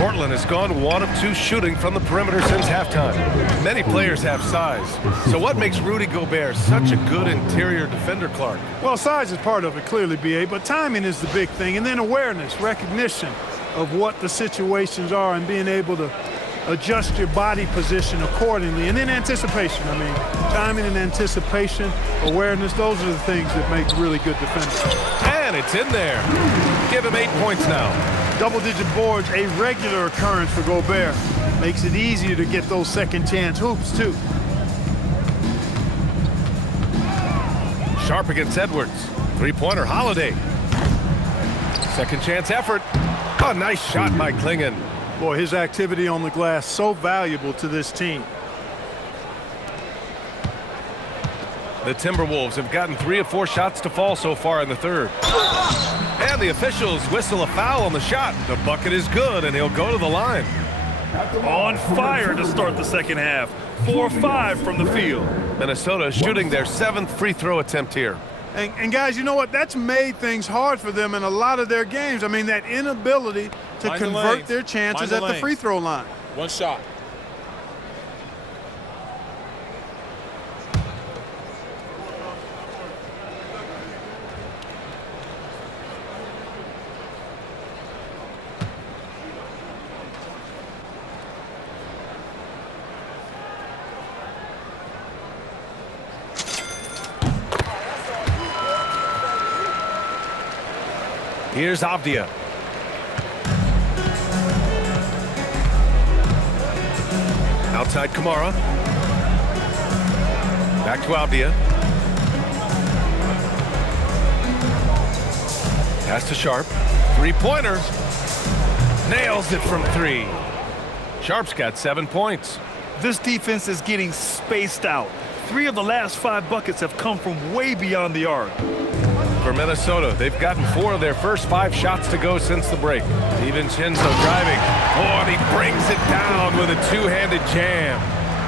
Portland has gone 1 of 2 shooting from the perimeter since halftime. Many players have size. So what makes Rudy Gobert such a good interior defender, Clark? Well, size is part of it, clearly, B.A., but timing is the big thing. And then awareness, recognition of what the situations are and being able to adjust your body position accordingly. And then anticipation. I mean, timing and anticipation, awareness, those are the things that make really good defenders. And it's in there. Give him 8 points now. Double-digit boards, a regular occurrence for Gobert. Makes it easier to get those second-chance hoops, too. Sharp against Edwards. Three-pointer, Holiday. Second-chance effort. Oh, nice shot by Klingon. Boy, his activity on the glass so valuable to this team. The Timberwolves have gotten 3 of 4 shots to fall so far in the third. And the officials whistle a foul on the shot. The bucket is good, and he'll go to the line. On fire to start the second half. 4-5 from the field. Minnesota shooting their 7th free throw attempt here. And guys, you know what? That's made things hard for them in a lot of their games. I mean, that inability to convert their chances at the free throw line. One shot. Here's Avdia. Outside Camara. Back to Avdia. Pass to Sharp. Three-pointer. Nails it from 3. Sharp's got 7 points. This defense is getting spaced out. 3 of the last 5 buckets have come from way beyond the arc. For Minnesota, they've gotten 4 of their first 5 shots to go since the break. DiVincenzo driving. Oh, and he brings it down with a 2-handed jam.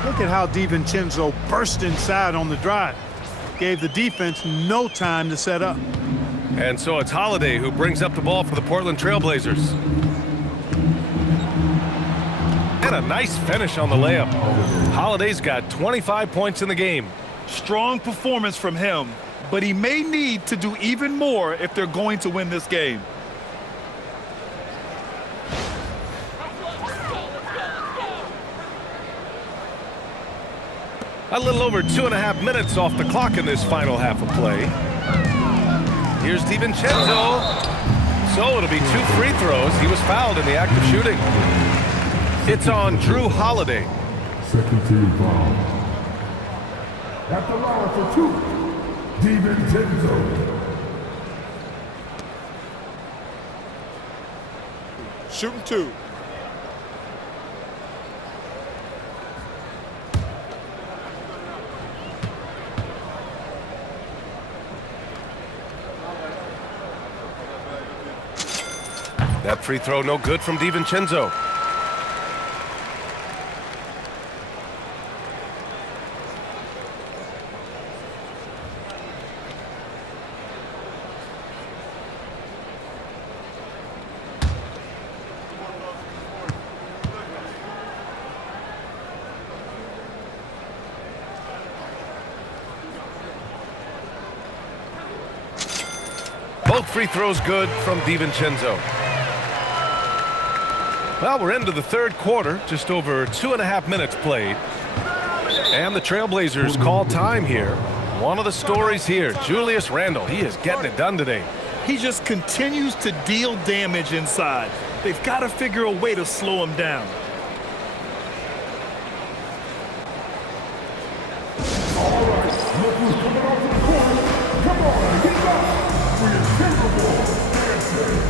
Look at how DiVincenzo burst inside on the drive. Gave the defense no time to set up. And so it's Holiday who brings up the ball for the Portland Trailblazers. And a nice finish on the layup. Holiday's got 25 points in the game. Strong performance from him, but he may need to do even more if they're going to win this game. A little over 2.5 minutes off the clock in this final half of play. Here's DiVincenzo. So it'll be 2 free throws. He was fouled in the act of shooting. It's on Drew Holiday. Second team foul. At the line for 2, DiVincenzo. Shooting 2. That free throw no good from DiVincenzo. Both free throws good from DiVincenzo. Well, we're into the third quarter, just over 2.5 minutes played. And the Trailblazers call time here. One of the stories here, Julius Randle, he is getting it done today. He just continues to deal damage inside. They've got to figure a way to slow him down. All right, look who's coming off the court. Come on, get back for your Timberwolves dancing.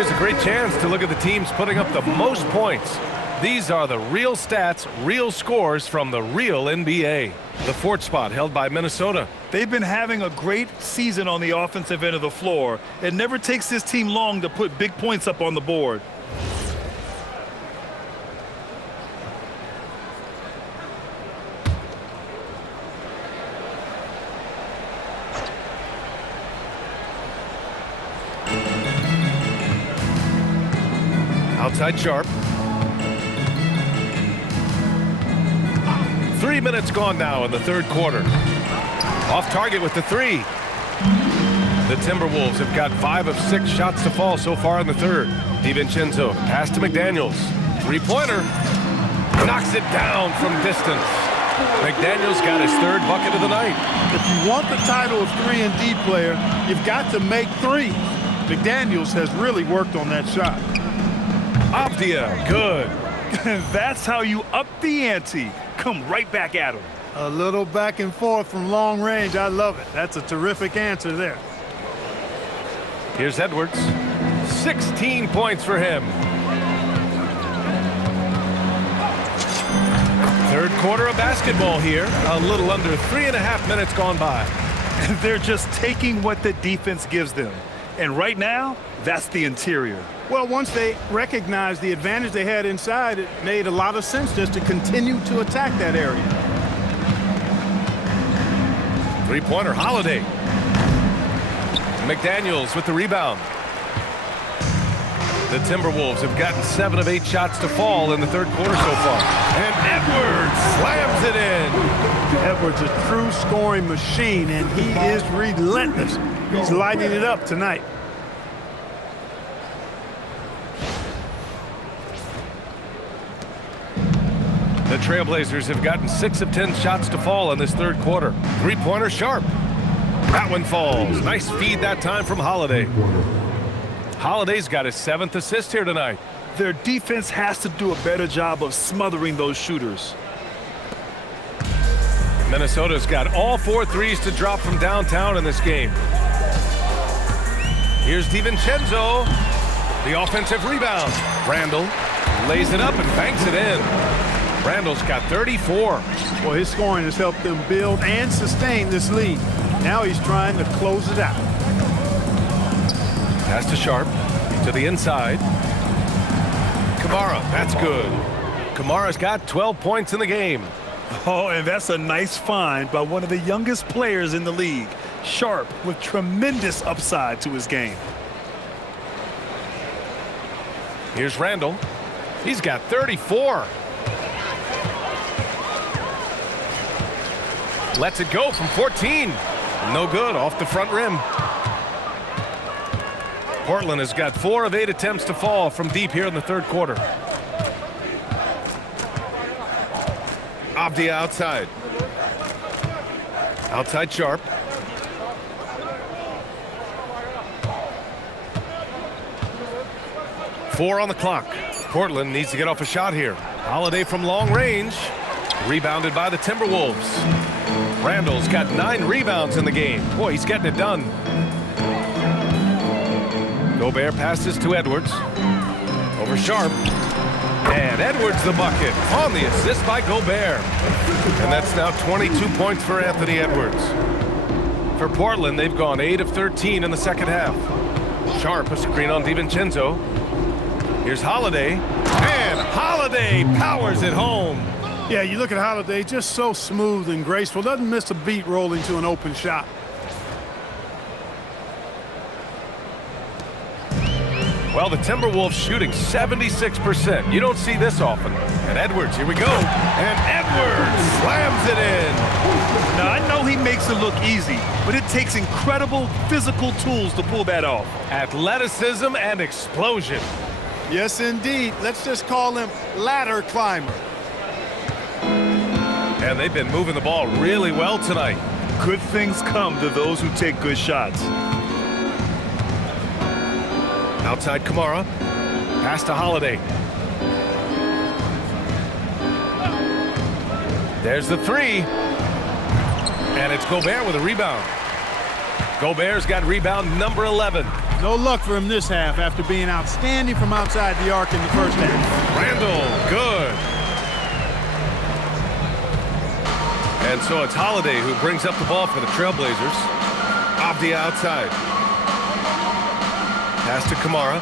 Here's a great chance to look at the teams putting up the most points. These are the real stats, real scores from the real NBA. The fourth spot held by Minnesota. They've been having a great season on the offensive end of the floor. It never takes this team long to put big points up on the board. Outside Sharp. 3 minutes gone now in the third quarter. Off target with the three. The Timberwolves have got 5 of 6 shots to fall so far in the third. DiVincenzo pass to McDaniels. Three-pointer. Knocks it down from distance. McDaniels got his third bucket of the night. If you want the title of 3-and-D player, you've got to make threes. McDaniels has really worked on that shot. Avdia, good. That's how you up the ante. Come right back at him. A little back and forth from long range. I love it. That's a terrific answer there. Here's Edwards. 16 points for him. Third quarter of basketball here. A little under 3.5 minutes gone by. They're just taking what the defense gives them. And right now, that's the interior. Well, once they recognized the advantage they had inside, it made a lot of sense just to continue to attack that area. Three-pointer, Holiday. McDaniels with the rebound. The Timberwolves have gotten 7 of 8 shots to fall in the third quarter so far. And Edwards slams it in. Edwards, a true scoring machine, and he is relentless. He's lighting it up tonight. The Trailblazers have gotten 6 of 10 shots to fall in this third quarter. Three-pointer Sharp. That one falls. Nice feed that time from Holiday. Holiday's got his 7th assist here tonight. Their defense has to do a better job of smothering those shooters. Minnesota's got all 4 threes to drop from downtown in this game. Here's DiVincenzo. The offensive rebound. Randle lays it up and banks it in. Randle's got 34. Well, his scoring has helped them build and sustain this lead. Now he's trying to close it out. Pass to Sharp. To the inside. Camara, that's good. Camara's got 12 points in the game. Oh, and that's a nice find by one of the youngest players in the league. Sharp with tremendous upside to his game. Here's Randle. He's got 34. Lets it go from 14. No good, off the front rim. Portland has got 4 of 8 attempts to fall from deep here in the third quarter. Avdia outside. Outside Sharp. Four on the clock. Portland needs to get off a shot here. Holiday from long range. Rebounded by the Timberwolves. Randle's got 9 rebounds in the game. Boy, he's getting it done. Gobert passes to Edwards. Over Sharp. And Edwards the bucket on the assist by Gobert. And that's now 22 points for Anthony Edwards. For Portland, they've gone 8 of 13 in the second half. Sharp, a screen on DiVincenzo. Here's Holiday. And Holiday powers it home. Yeah, you look at Holiday, just so smooth and graceful. Doesn't miss a beat rolling to an open shot. Well, the Timberwolves shooting 76%. You don't see this often. And Edwards, here we go. And Edwards slams it in. Now, I know he makes it look easy, but it takes incredible physical tools to pull that off. Athleticism and explosion. Yes, indeed. Let's just call him ladder climber. And they've been moving the ball really well tonight. Good things come to those who take good shots. Outside Camara. Pass to Holiday. There's the three. And it's Gobert with a rebound. Gobert's got rebound number 11. No luck for him this half after being outstanding from outside the arc in the first half. Randle, good. And so it's Holiday who brings up the ball for the Trailblazers. Avdia outside. Pass to Camara.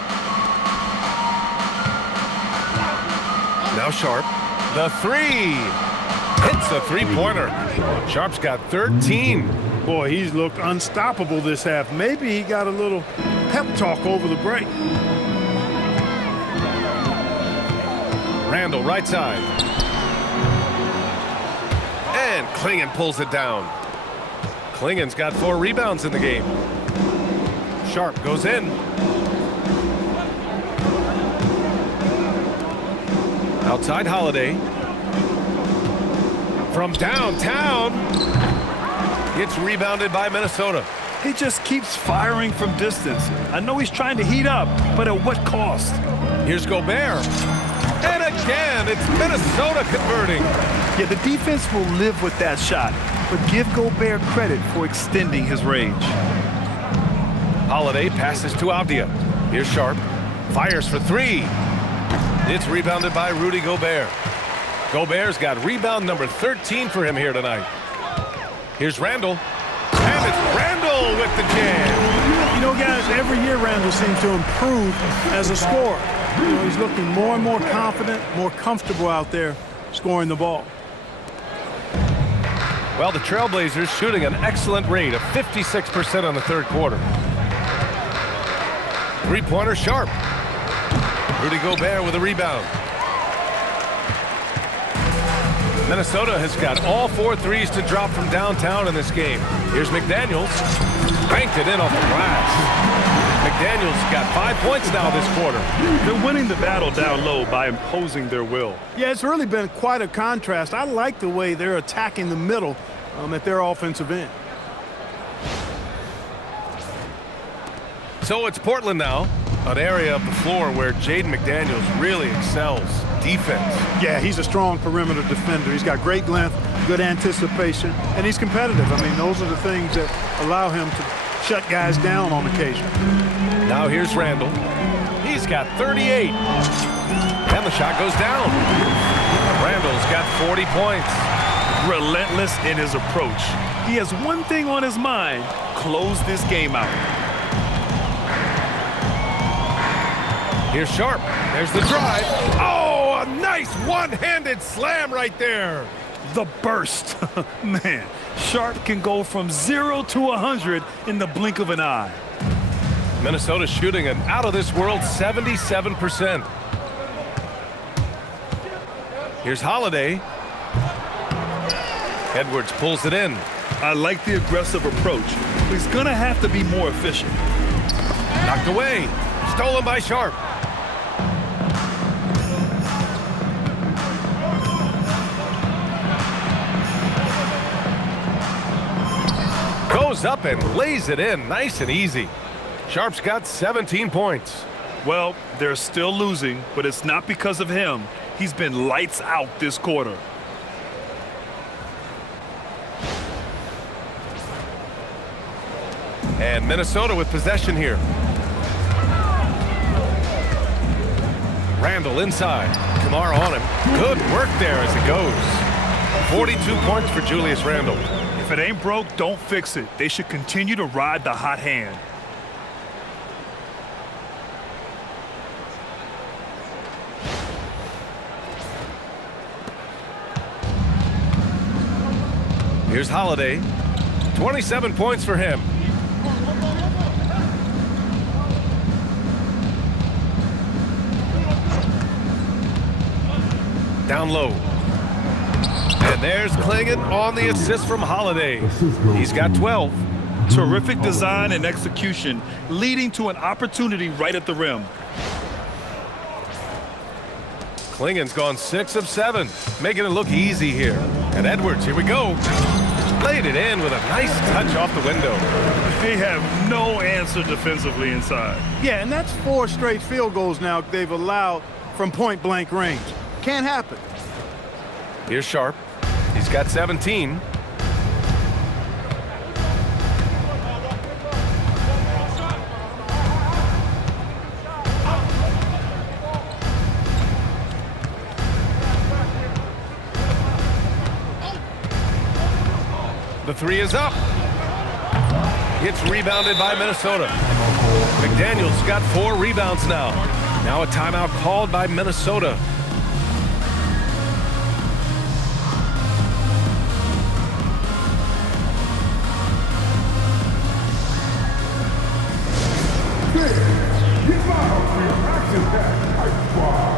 Now Sharp. The three. Hits a three-pointer. Sharp's got 13. Boy, he's looked unstoppable this half. Maybe he got a little pep talk over the break. Randle, right side. And Klingon pulls it down. Klingon's got 4 rebounds in the game. Sharp goes in. Outside Holiday. From downtown. It's rebounded by Minnesota. He just keeps firing from distance. I know he's trying to heat up, but at what cost? Here's Gobert. And again, it's Minnesota converting. Yeah, the defense will live with that shot, but give Gobert credit for extending his range. Holiday passes to Avdia. Here's Sharp. Fires for 3. It's rebounded by Rudy Gobert. Gobert's got rebound number 13 for him here tonight. Here's Randle. And it's Randle with the jam. You know, guys, every year Randle seems to improve as a scorer. You know, he's looking more and more confident, more comfortable out there scoring the ball. Well, the Trailblazers shooting an excellent rate of 56% on the third quarter. Three-pointer Sharp. Rudy Gobert with a rebound. Minnesota has got all 4 threes to drop from downtown in this game. Here's McDaniels. Banked it in off the glass. McDaniels got 5 points now this quarter. They're winning the battle down low by imposing their will. Yeah, it's really been quite a contrast. I like the way they're attacking the middle at their offensive end. So it's Portland now, an area of the floor where Jaden McDaniels really excels. Defense. Yeah, he's a strong perimeter defender. He's got great length, good anticipation, and he's competitive. I mean, those are the things that allow him to shut guys down on occasion. Now here's Randle. He's got 38. And the shot goes down. Randle's got 40 points. Relentless in his approach. He has one thing on his mind: close this game out. Here's Sharp. There's the drive. Oh, a nice one-handed slam right there. The burst. Man, Sharp can go from 0 to 100 in the blink of an eye. Minnesota shooting an out-of-this-world 77%. Here's Holiday. Edwards pulls it in. I like the aggressive approach. He's going to have to be more efficient. Knocked away. Stolen by Sharp. Goes up and lays it in nice and easy. Sharp's got 17 points. Well, they're still losing, but it's not because of him. He's been lights out this quarter. And Minnesota with possession here. Randle inside. Camara on him. Good work there as it goes. 42 points for Julius Randle. If it ain't broke, don't fix it. They should continue to ride the hot hand. Here's Holiday. 27 points for him. Down low. And there's Klingon on the assist from Holiday. He's got 12. Terrific design and execution, leading to an opportunity right at the rim. Klingon's gone 6 of 7, making it look easy here. And Edwards, here we go. Laid it in with a nice touch off the window. They have no answer defensively inside. Yeah, and that's 4 straight field goals now they've allowed from point-blank range. Can't happen. Here's Sharp. He's got 17. three is up. It's rebounded by Minnesota. McDaniel's got 4 rebounds now. Now a timeout called by Minnesota. Get loud for your action-packed hype squad.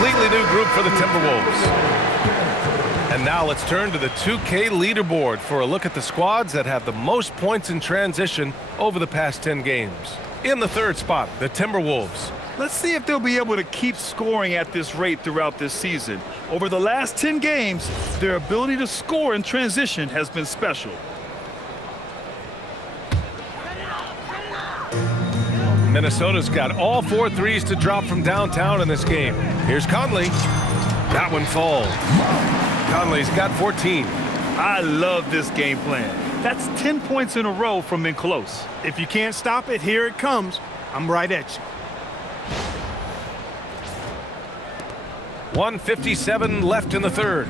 Completely new group for the Timberwolves. And now let's turn to the 2K leaderboard for a look at the squads that have the most points in transition over the past 10 games. In the 3rd spot, the Timberwolves. Let's see if they'll be able to keep scoring at this rate throughout this season. Over the last 10 games, their ability to score in transition has been special. Minnesota's got all 4 threes to drop from downtown in this game. Here's Conley. That one falls. Conley's got 14. I love this game plan. That's 10 points in a row from in close. If you can't stop it, here it comes. I'm right at you. 1:57 left in the 3rd.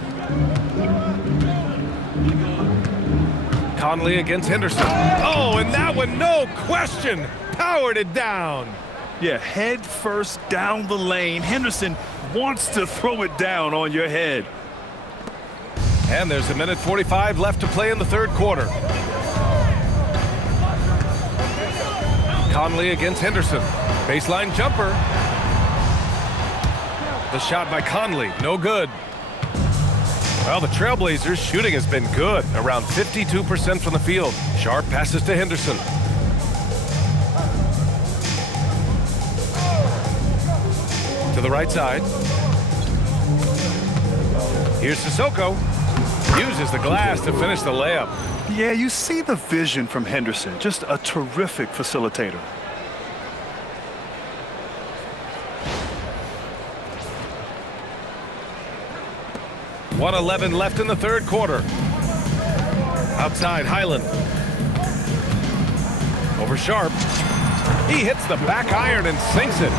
Conley against Henderson. Oh, and that one, no question, powered it down. Yeah, head first down the lane. Henderson wants to throw it down on your head. And there's 1:45 left to play in the 3rd quarter. Conley against Henderson. Baseline jumper. The shot by Conley, no good. Well, the Trailblazers' shooting has been good, around 52% from the field. Sharp passes to Henderson. To the right side. Here's Sissoko. Uses the glass to finish the layup. Yeah, you see the vision from Henderson. Just a terrific facilitator. .111 left in the 3rd quarter. Outside, Highland. Over Sharp. He hits the back iron and sinks it.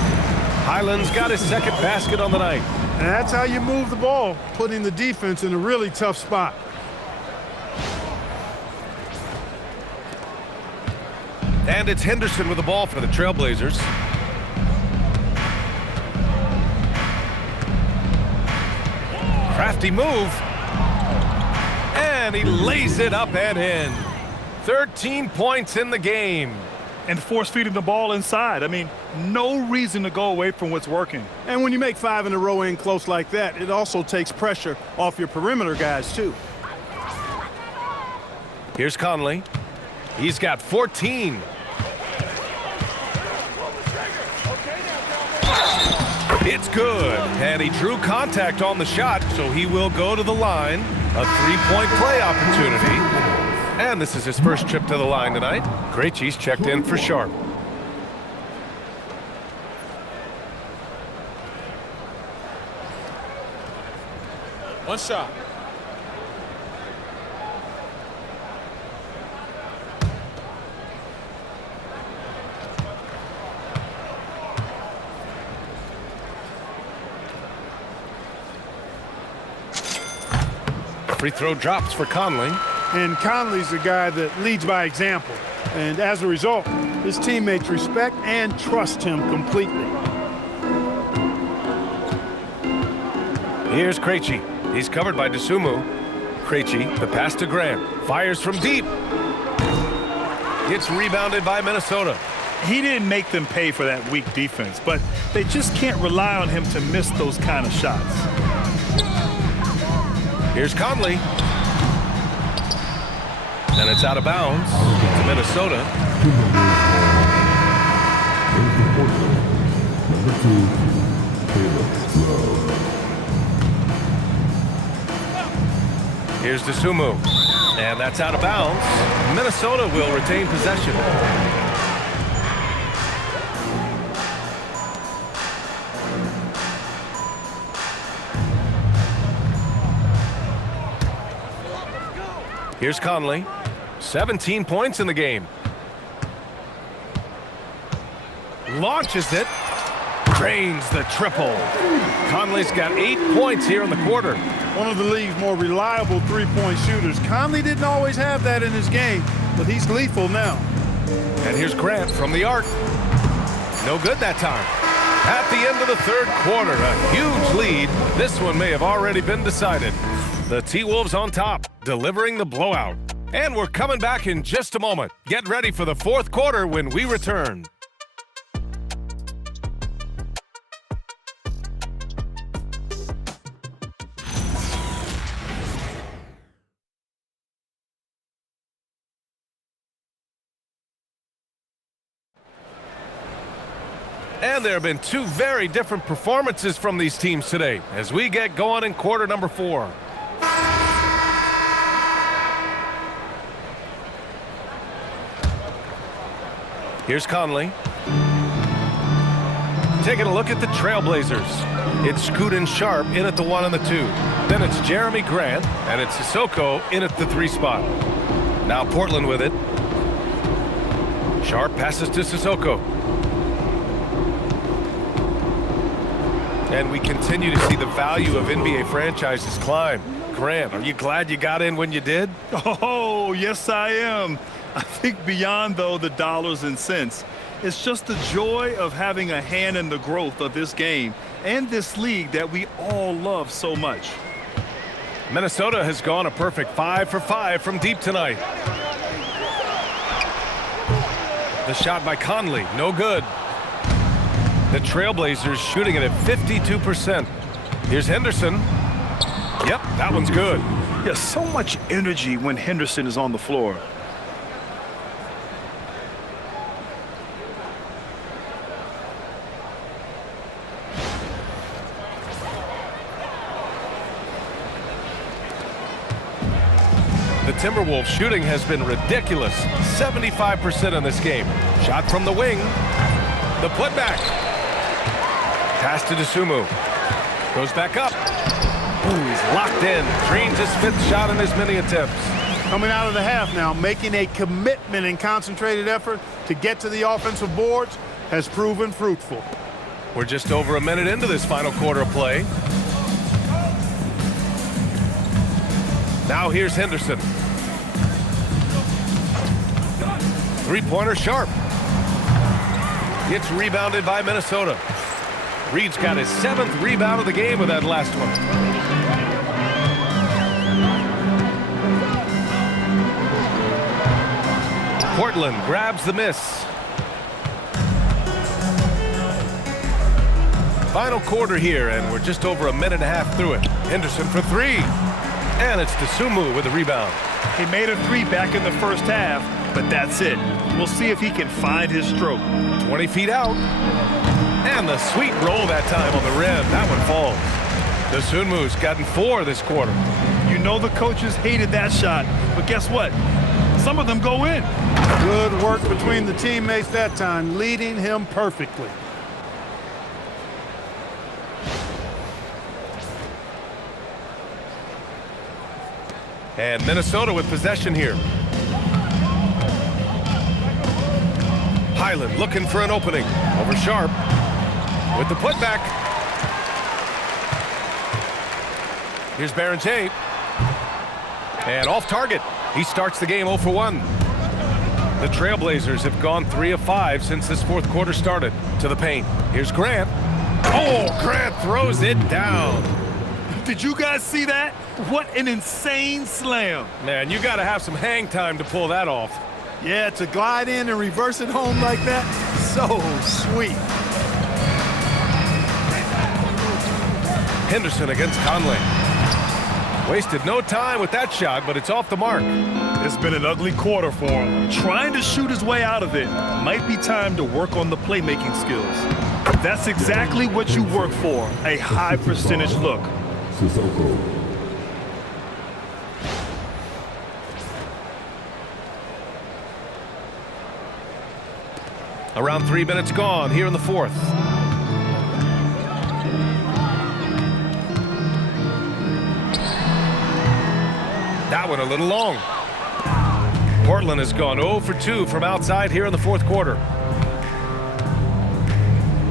Highland's got his 2nd basket on the night. And that's how you move the ball, putting the defense in a really tough spot. And it's Henderson with the ball for the Trailblazers. Crafty move. And he lays it up and in. 13 points in the game. And force-feeding the ball inside. I mean, no reason to go away from what's working. And when you make 5 in a row in close like that, it also takes pressure off your perimeter guys, too. Here's Conley. He's got 14. It's good. And he drew contact on the shot, so he will go to the line. A 3-point play opportunity. And this is his first trip to the line tonight. Krejci's checked in for Sharp. One shot. Free throw drops for Conley. And Conley's a guy that leads by example. And as a result, his teammates respect and trust him completely. Here's Krejci. He's covered by Dosunmu. Krejci, the pass to Grant. Fires from deep. It's rebounded by Minnesota. He didn't make them pay for that weak defense, but they just can't rely on him to miss those kind of shots. Here's Conley. And it's out of bounds to Minnesota. Here's Dosunmu. And that's out of bounds. Minnesota will retain possession. Here's Conley. 17 points in the game. Launches it. Drains the triple. Conley's got 8 points here in the quarter. One of the league's more reliable three-point shooters. Conley didn't always have that in his game, but he's lethal now. And here's Grant from the arc. No good that time. At the end of the third quarter, a huge lead. This one may have already been decided. The T-Wolves on top, delivering the blowout. And we're coming back in just a moment. Get ready for the fourth quarter when we return. And there have been two very different performances from these teams today as we get going in quarter number 4. Here's Conley. Taking a look at the Trailblazers. It's Scoot and Sharp in at the 1 and the 2. Then it's Jeremy Grant, and it's Sissoko in at the 3 spot. Now Portland with it. Sharp passes to Sissoko. And we continue to see the value of NBA franchises climb. Grant, are you glad you got in when you did? Oh, yes, I am. I think beyond, though, the dollars and cents, it's just the joy of having a hand in the growth of this game and this league that we all love so much. Minnesota has gone a perfect 5 for 5 from deep tonight. The shot by Conley, no good. The Trailblazers shooting it at 52%. Here's Henderson. Yep, that one's good. Yeah, so much energy when Henderson is on the floor. The Timberwolves shooting has been ridiculous. 75% in this game. Shot from the wing. The putback. Pass to Dosunmu. Goes back up. Ooh, he's locked in. Drains his 5th shot in as many attempts. Coming out of the half now, making a commitment and concentrated effort to get to the offensive boards has proven fruitful. We're just over a minute into this final quarter of play. Now here's Henderson. Three-pointer Sharp. It's rebounded by Minnesota. Reed's got his 7th rebound of the game with that last one. Portland grabs the miss. Final quarter here, and we're just over a minute and a half through it. Henderson for 3. And it's Dosunmu with a rebound. He made a 3 back in the first half, but that's it. We'll see if he can find his stroke. 20 feet out. And the sweet roll that time on the rim. That one falls. Dosunmu's gotten 4 this quarter. You know the coaches hated that shot, but guess what? Some of them go in. Good work between the teammates that time, leading him perfectly. And Minnesota with possession here. Highland looking for an opening. Over Sharp with the putback. Here's Barron-Tate. And off target. He starts the game 0 for 1. The Trailblazers have gone 3 of 5 since this fourth quarter started. To the paint. Here's Grant. Oh, Grant throws it down. Did you guys see that? What an insane slam. Man, you got to have some hang time to pull that off. Yeah, to glide in and reverse it home like that, so sweet. Henderson against Conley. Wasted no time with that shot, but it's off the mark. It's been an ugly quarter for him. Trying to shoot his way out of it. Might be time to work on the playmaking skills. That's exactly what you work for, a high percentage look. Around 3 minutes gone here in the fourth. That one a little long. Portland has gone 0 for 2 from outside here in the fourth quarter.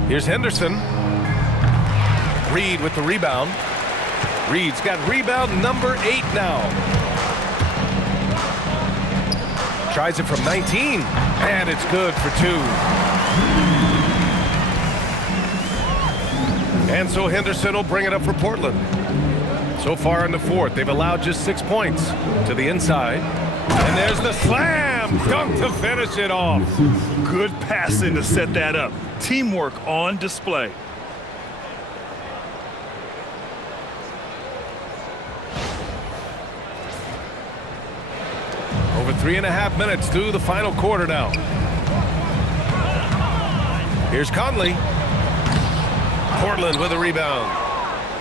Here's Henderson. Reed with the rebound. Reed's got rebound number 8 now. Tries it from 19, and it's good for 2. And so Henderson will bring it up for Portland. So far in the fourth, they've allowed just 6 points to the inside. And there's the slam dunk to finish it off. Good passing to set that up. Teamwork on display. Over 3.5 minutes through the final quarter now. Here's Conley. Portland with a rebound.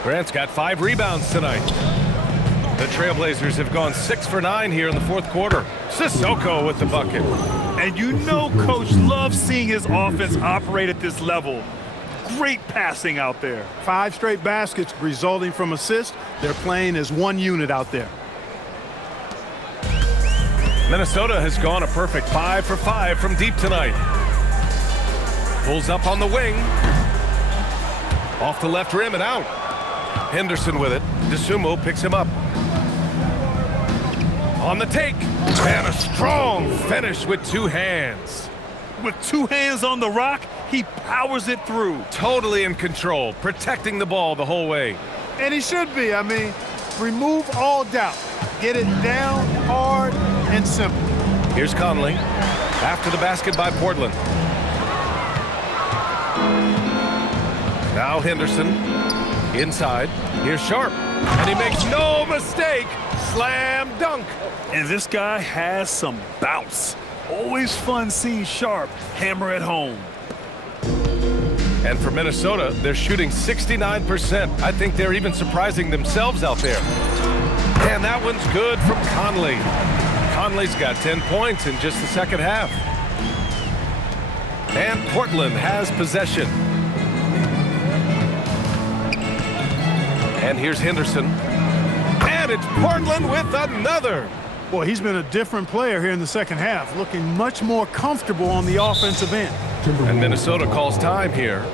Grant's got 5 rebounds tonight. The Trailblazers have gone 6 for 9 here in the fourth quarter. Sissoko with the bucket. And you know Coach loves seeing his offense operate at this level. Great passing out there. 5 straight baskets resulting from assists. They're playing as one unit out there. Minnesota has gone a perfect 5 for 5 from deep tonight. Pulls up on the wing. Off the left rim and out. Henderson with it. DeSumo picks him up. On the take. And a strong finish with 2 hands. With 2 hands on the rock, he powers it through. Totally in control, protecting the ball the whole way. And he should be. I mean, remove all doubt. Get it down, hard, and simple. Here's Conley. After the basket by Portland. Now Henderson. Inside. Here's Sharp. And he makes no mistake. Slam dunk. And this guy has some bounce. Always fun seeing Sharp hammer at home. And for Minnesota, they're shooting 69%. I think they're even surprising themselves out there. And that one's good from Conley. Conley's got 10 points in just the second half. And Portland has possession. And here's Henderson. And it's Portland with another. Boy, he's been a different player here in the second half, looking much more comfortable on the offensive end. And Minnesota calls time here.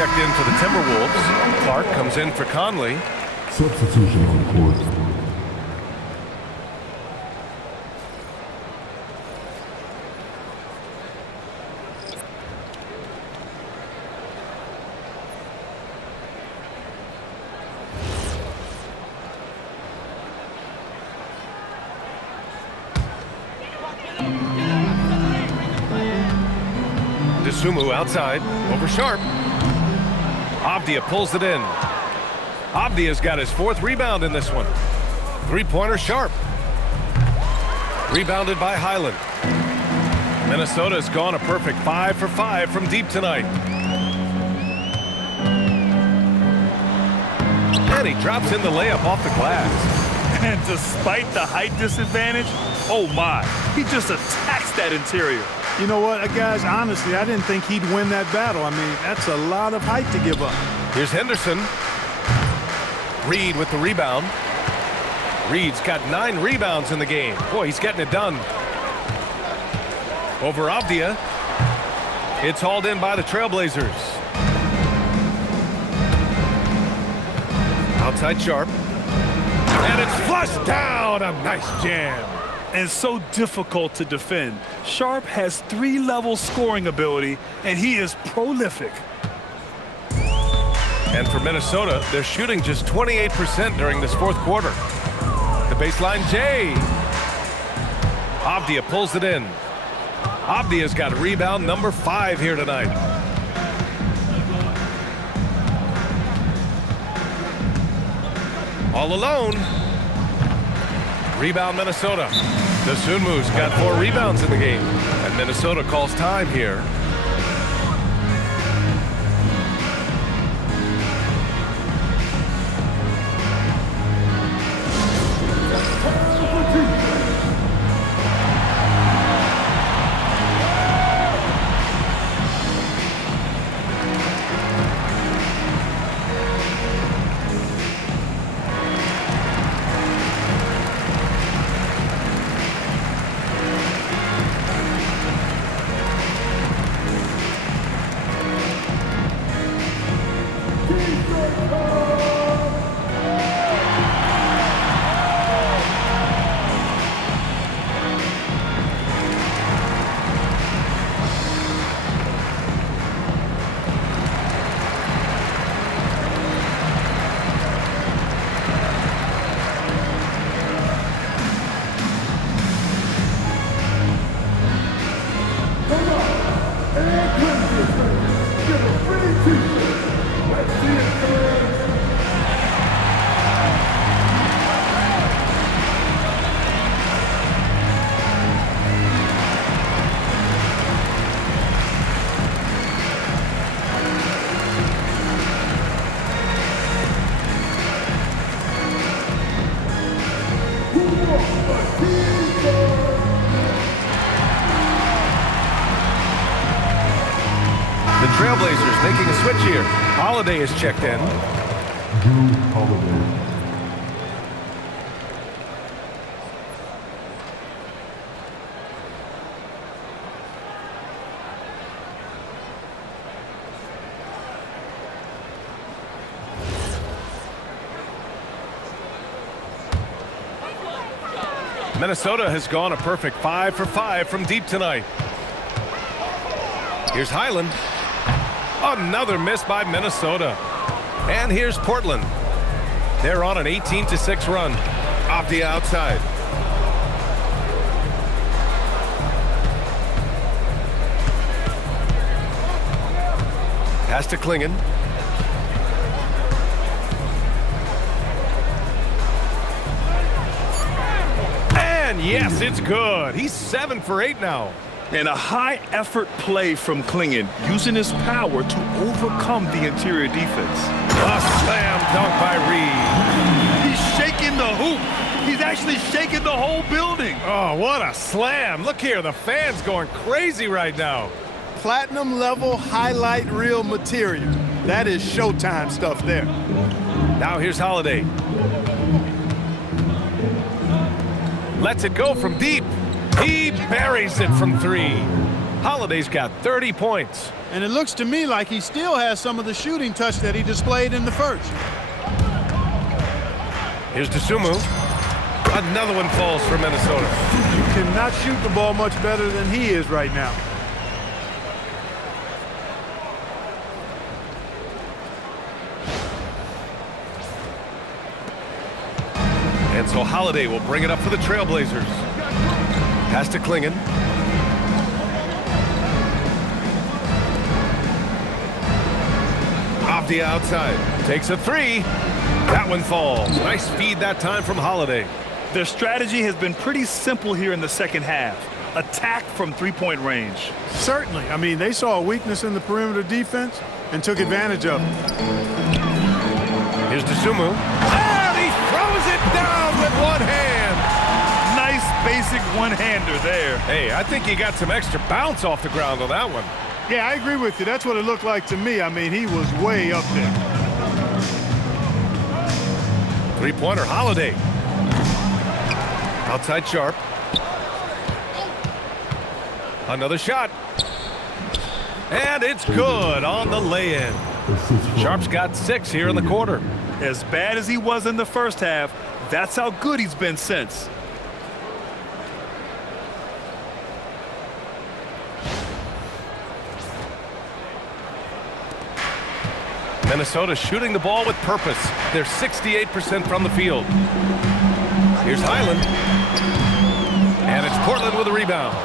checked in for the Timberwolves. Clark comes in for Conley. Substitution on the court. Sumu outside, over Sharp. Avdia pulls it in. Avdia's got his 4th rebound in this one. 3-pointer Sharp. Rebounded by Highland. Minnesota's gone a perfect 5 for 5 from deep tonight. And he drops in the layup off the glass. And despite the height disadvantage, oh my, he just attacks that interior. You know what, guys, honestly, I didn't think he'd win that battle. I mean, that's a lot of height to give up. Here's Henderson. Reed with the rebound. Reed's got 9 rebounds in the game. Boy, he's getting it done. Over Avdia. It's hauled in by the Trailblazers. Outside Sharp. And it's flushed down. A nice jam. And so difficult to defend. Sharp has 3-level scoring ability, and he is prolific. And for Minnesota, they're shooting just 28% during this 4th quarter. The baseline J. Avdia pulls it in. Avdia's got rebound number 5 here tonight. All alone. Rebound Minnesota. Dosunmu's got 4 rebounds in the game. And Minnesota calls time here. Trailblazers making a switch here. Holiday is checked in. Drew Holiday. Minnesota has gone a perfect 5 for 5 from deep tonight. Here's Highland. Another miss by Minnesota. And here's Portland. They're on an 18-6 run. Avdia outside. Pass to Klingon. And yes, it's good. He's 7 for 8 now. And a high-effort play from Klingon, using his power to overcome the interior defense. A slam dunk by Reed. He's shaking the hoop. He's actually shaking the whole building. Oh, what a slam. Look here, the fans going crazy right now. Platinum level highlight reel material. That is Showtime stuff there. Now here's Holiday. Lets it go from deep. He buries it from 3. Holiday's got 30 points. And it looks to me like he still has some of the shooting touch that he displayed in the first. Here's Dosunmu. Another one falls for Minnesota. You cannot shoot the ball much better than he is right now. And so Holiday will bring it up for the Trailblazers. Pass to Klingon. Avdia outside. Takes a three. That one falls. Nice feed that time from Holiday. Their strategy has been pretty simple here in the second half. Attack from three-point range. Certainly. I mean, they saw a weakness in the perimeter defense and took advantage of it. Here's Dosunmu. And he throws it down with one hand. Nice basic one-hander there. Hey, I think he got some extra bounce off the ground on that one. Yeah, I agree with you. That's what it looked like to me. I mean, he was way up there. Three-pointer, Holiday. Outside Sharp. Another shot. And it's good on the lay-in. Sharp's got 6 here in the quarter. As bad as he was in the first half, that's how good he's been since. Minnesota shooting the ball with purpose. They're 68% from the field. Here's Highland. And it's Portland with a rebound.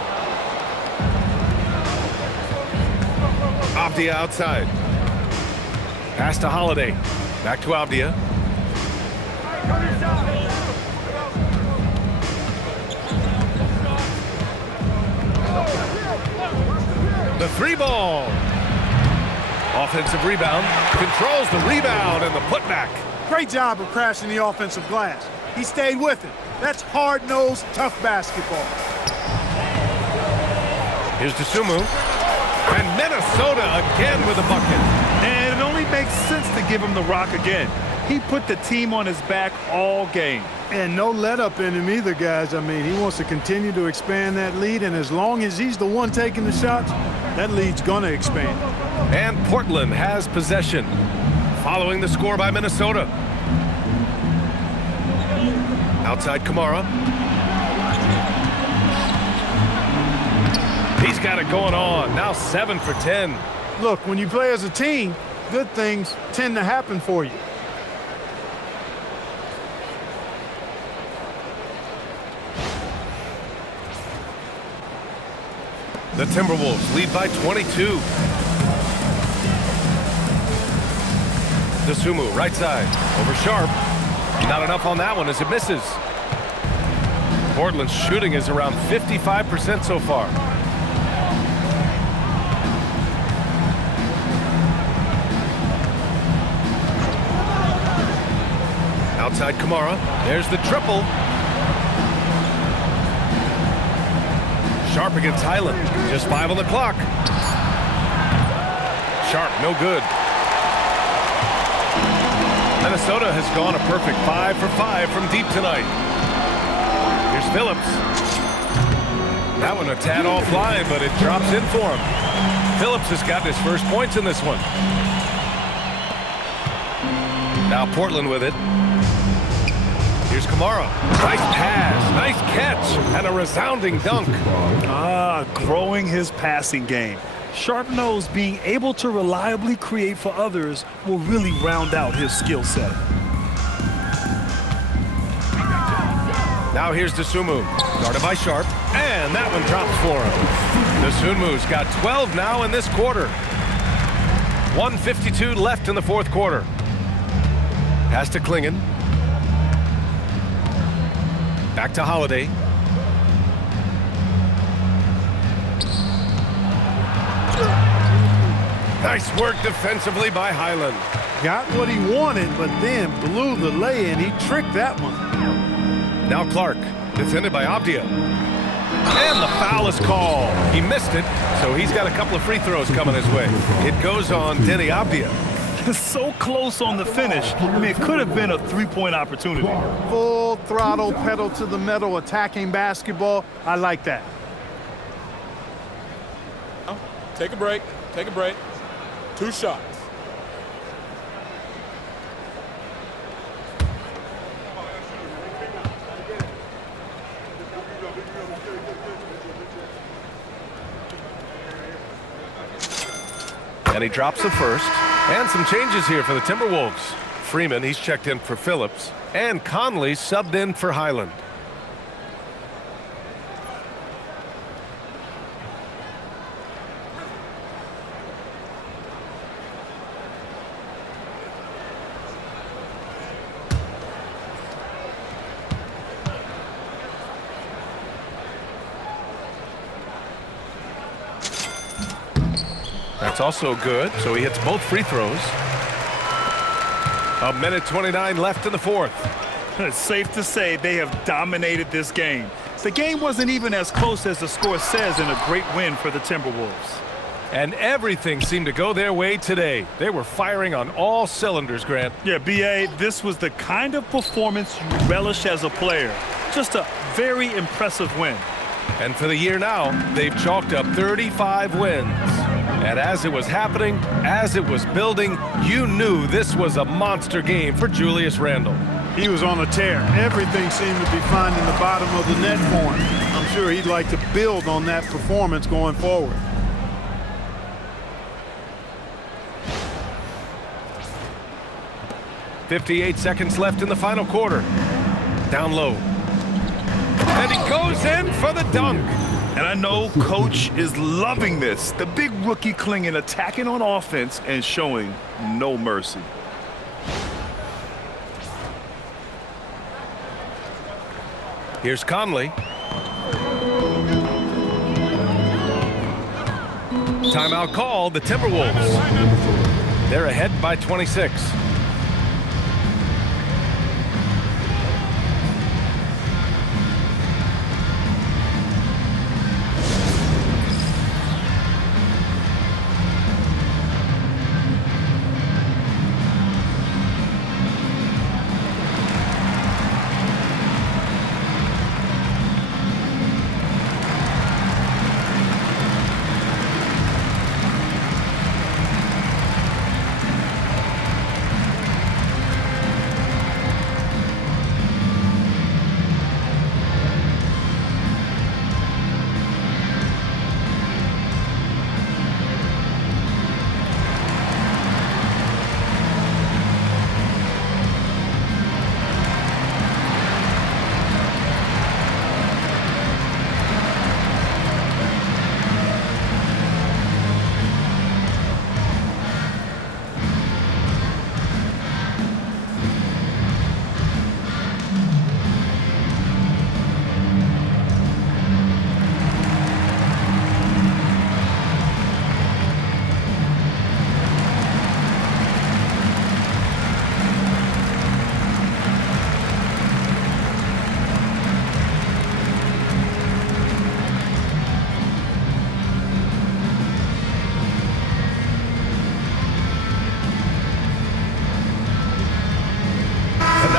Avdia outside. Pass to Holiday. Back to Avdia. The three ball. Offensive rebound. Controls the rebound and the putback. Great job of crashing the offensive glass. He stayed with it. That's hard-nosed, tough basketball. Here's Dosunmu. And Minnesota again with a bucket. And it only makes sense to give him the rock again. He put the team on his back all game. And no let-up in him either, guys. I mean, he wants to continue to expand that lead, and as long as he's the one taking the shots, that lead's going to expand. And Portland has possession, following the score by Minnesota. Outside Camara. He's got it going on. Now 7 for 10. Look, when you play as a team, good things tend to happen for you. The Timberwolves lead by 22. Dosunmu, right side, over Sharp. Not enough on that one as it misses. Portland's shooting is around 55% so far. Outside Camara, there's the triple. Sharp against Highland, just 5 on the clock. Sharp, no good. Minnesota has gone a perfect 5 for 5 from deep tonight. Here's Phillips. That one a tad offline, but it drops in for him. Phillips has gotten his first points in this one. Now Portland with it. Here's Camara. Nice pass, nice catch, and a resounding dunk. Growing his passing game. Sharp knows being able to reliably create for others will really round out his skill set. Now here's Dosunmu, guarded by Sharp, and that one drops for him. Dosunmu's got 12 now in this quarter. 1:52 left in the fourth quarter. Pass to Klingon. Back to Holiday. Nice work defensively by Highland. Got what he wanted, but then blew the lay-in. He tricked that one. Now Clark, defended by Avdia. And the foul is called. He missed it, so he's got a couple of free throws coming his way. It goes on Denny Avdia. So close on the finish. I mean, it could have been a three-point opportunity. Full throttle, pedal to the metal, attacking basketball. I like that. Take a break. Take a break. 2 shots. And he drops the first. And some changes here for the Timberwolves. Freeman, he's checked in for Phillips. And Conley subbed in for Highland. That's also good, so he hits both free throws. 1:29 left in the fourth. It's safe to say they have dominated this game. The game wasn't even as close as the score says in a great win for the Timberwolves. And everything seemed to go their way today. They were firing on all cylinders, Grant. Yeah, B.A., this was the kind of performance you relish as a player. Just a very impressive win. And for the year now, they've chalked up 35 wins. And as it was happening, as it was building, you knew this was a monster game for Julius Randle. He was on a tear. Everything seemed to be finding the bottom of the net for him. I'm sure he'd like to build on that performance going forward. .58 seconds left in the final quarter. Down low. And he goes in for the dunk. And I know Coach is loving this. The big rookie clinging, attacking on offense, and showing no mercy. Here's Conley. Timeout called, the Timberwolves. They're ahead by 26.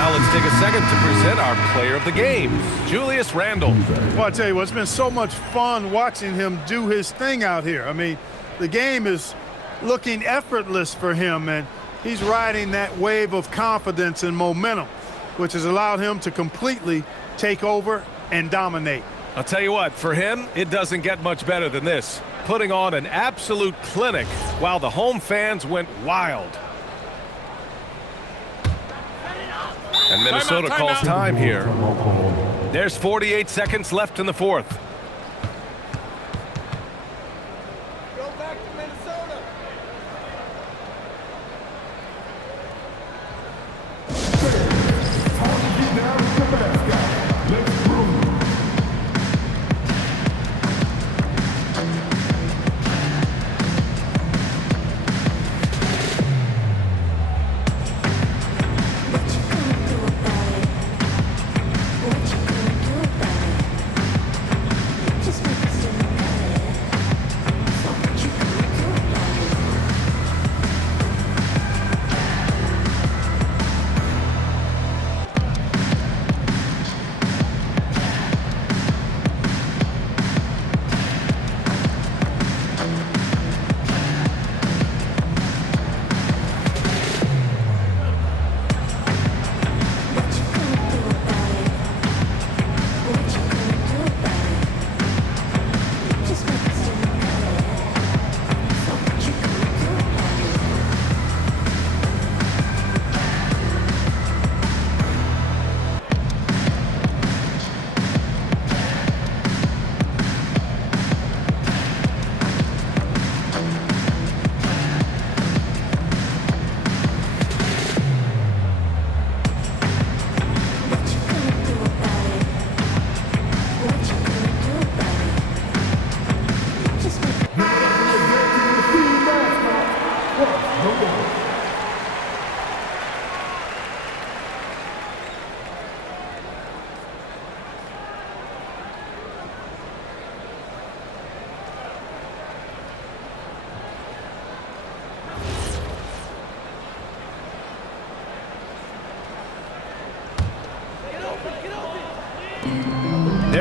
Let's take a second to present our player of the game, Julius Randle. Well, I tell you what, it's been so much fun watching him do his thing out here. I mean, the game is looking effortless for him, and he's riding that wave of confidence and momentum, which has allowed him to completely take over and dominate. I'll tell you what, for him, it doesn't get much better than this. Putting on an absolute clinic while the home fans went wild. And Minnesota calls time here. There's 48 seconds left in the fourth. Go back to Minnesota.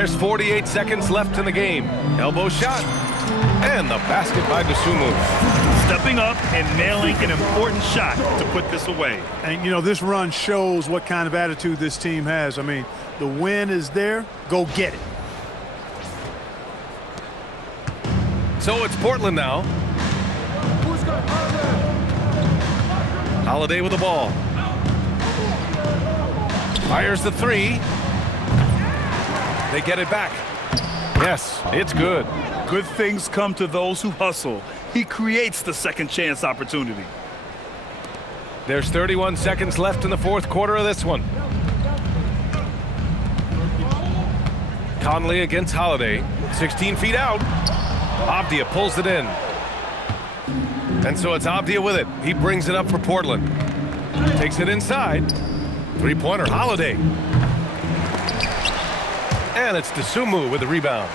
There's 48 seconds left in the game. Elbow shot. And the basket by Dosunmu. Stepping up and nailing an important shot to put this away. And, you know, this run shows what kind of attitude this team has. I mean, the win is there. Go get it. So it's Portland now. Holiday with the ball. Fires the three. They get it back. Yes, it's good. Good things come to those who hustle. He creates the second chance opportunity. There's 31 seconds left in the fourth quarter of this one. Conley against Holiday. 16 feet out. Avdia pulls it in. And so it's Avdia with it. He brings it up for Portland. Takes it inside. Three-pointer, Holiday. And it's Dosunmu with the rebound.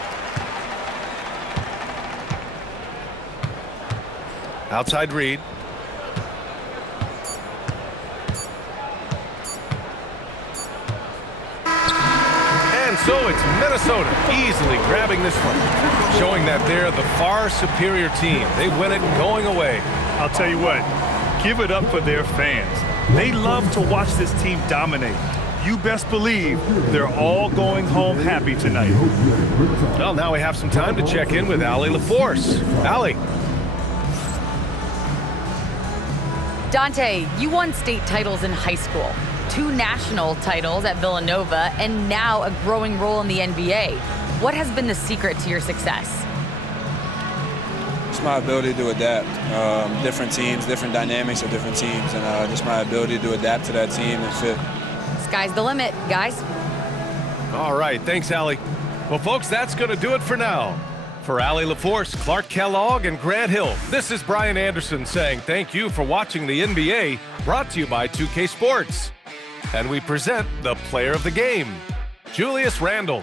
Outside Reed. And so it's Minnesota easily grabbing this one, showing that they're the far superior team. They win it going away. I'll tell you what, give it up for their fans. They love to watch this team dominate. You best believe they're all going home happy tonight. Well, now we have some time to check in with Allie LaForce. Allie. Dante, you won state titles in high school, 2 national titles at Villanova, and now a growing role in the NBA. What has been the secret to your success? It's my ability to adapt. Different teams, different dynamics of different teams, and just my ability to adapt to that team and fit. Sky's the limit, guys. All right, thanks, Allie. Well, folks, that's going to do it for now. For Allie LaForce, Clark Kellogg, and Grant Hill, this is Brian Anderson saying thank you for watching the NBA, brought to you by 2K Sports. And we present the player of the game, Julius Randle.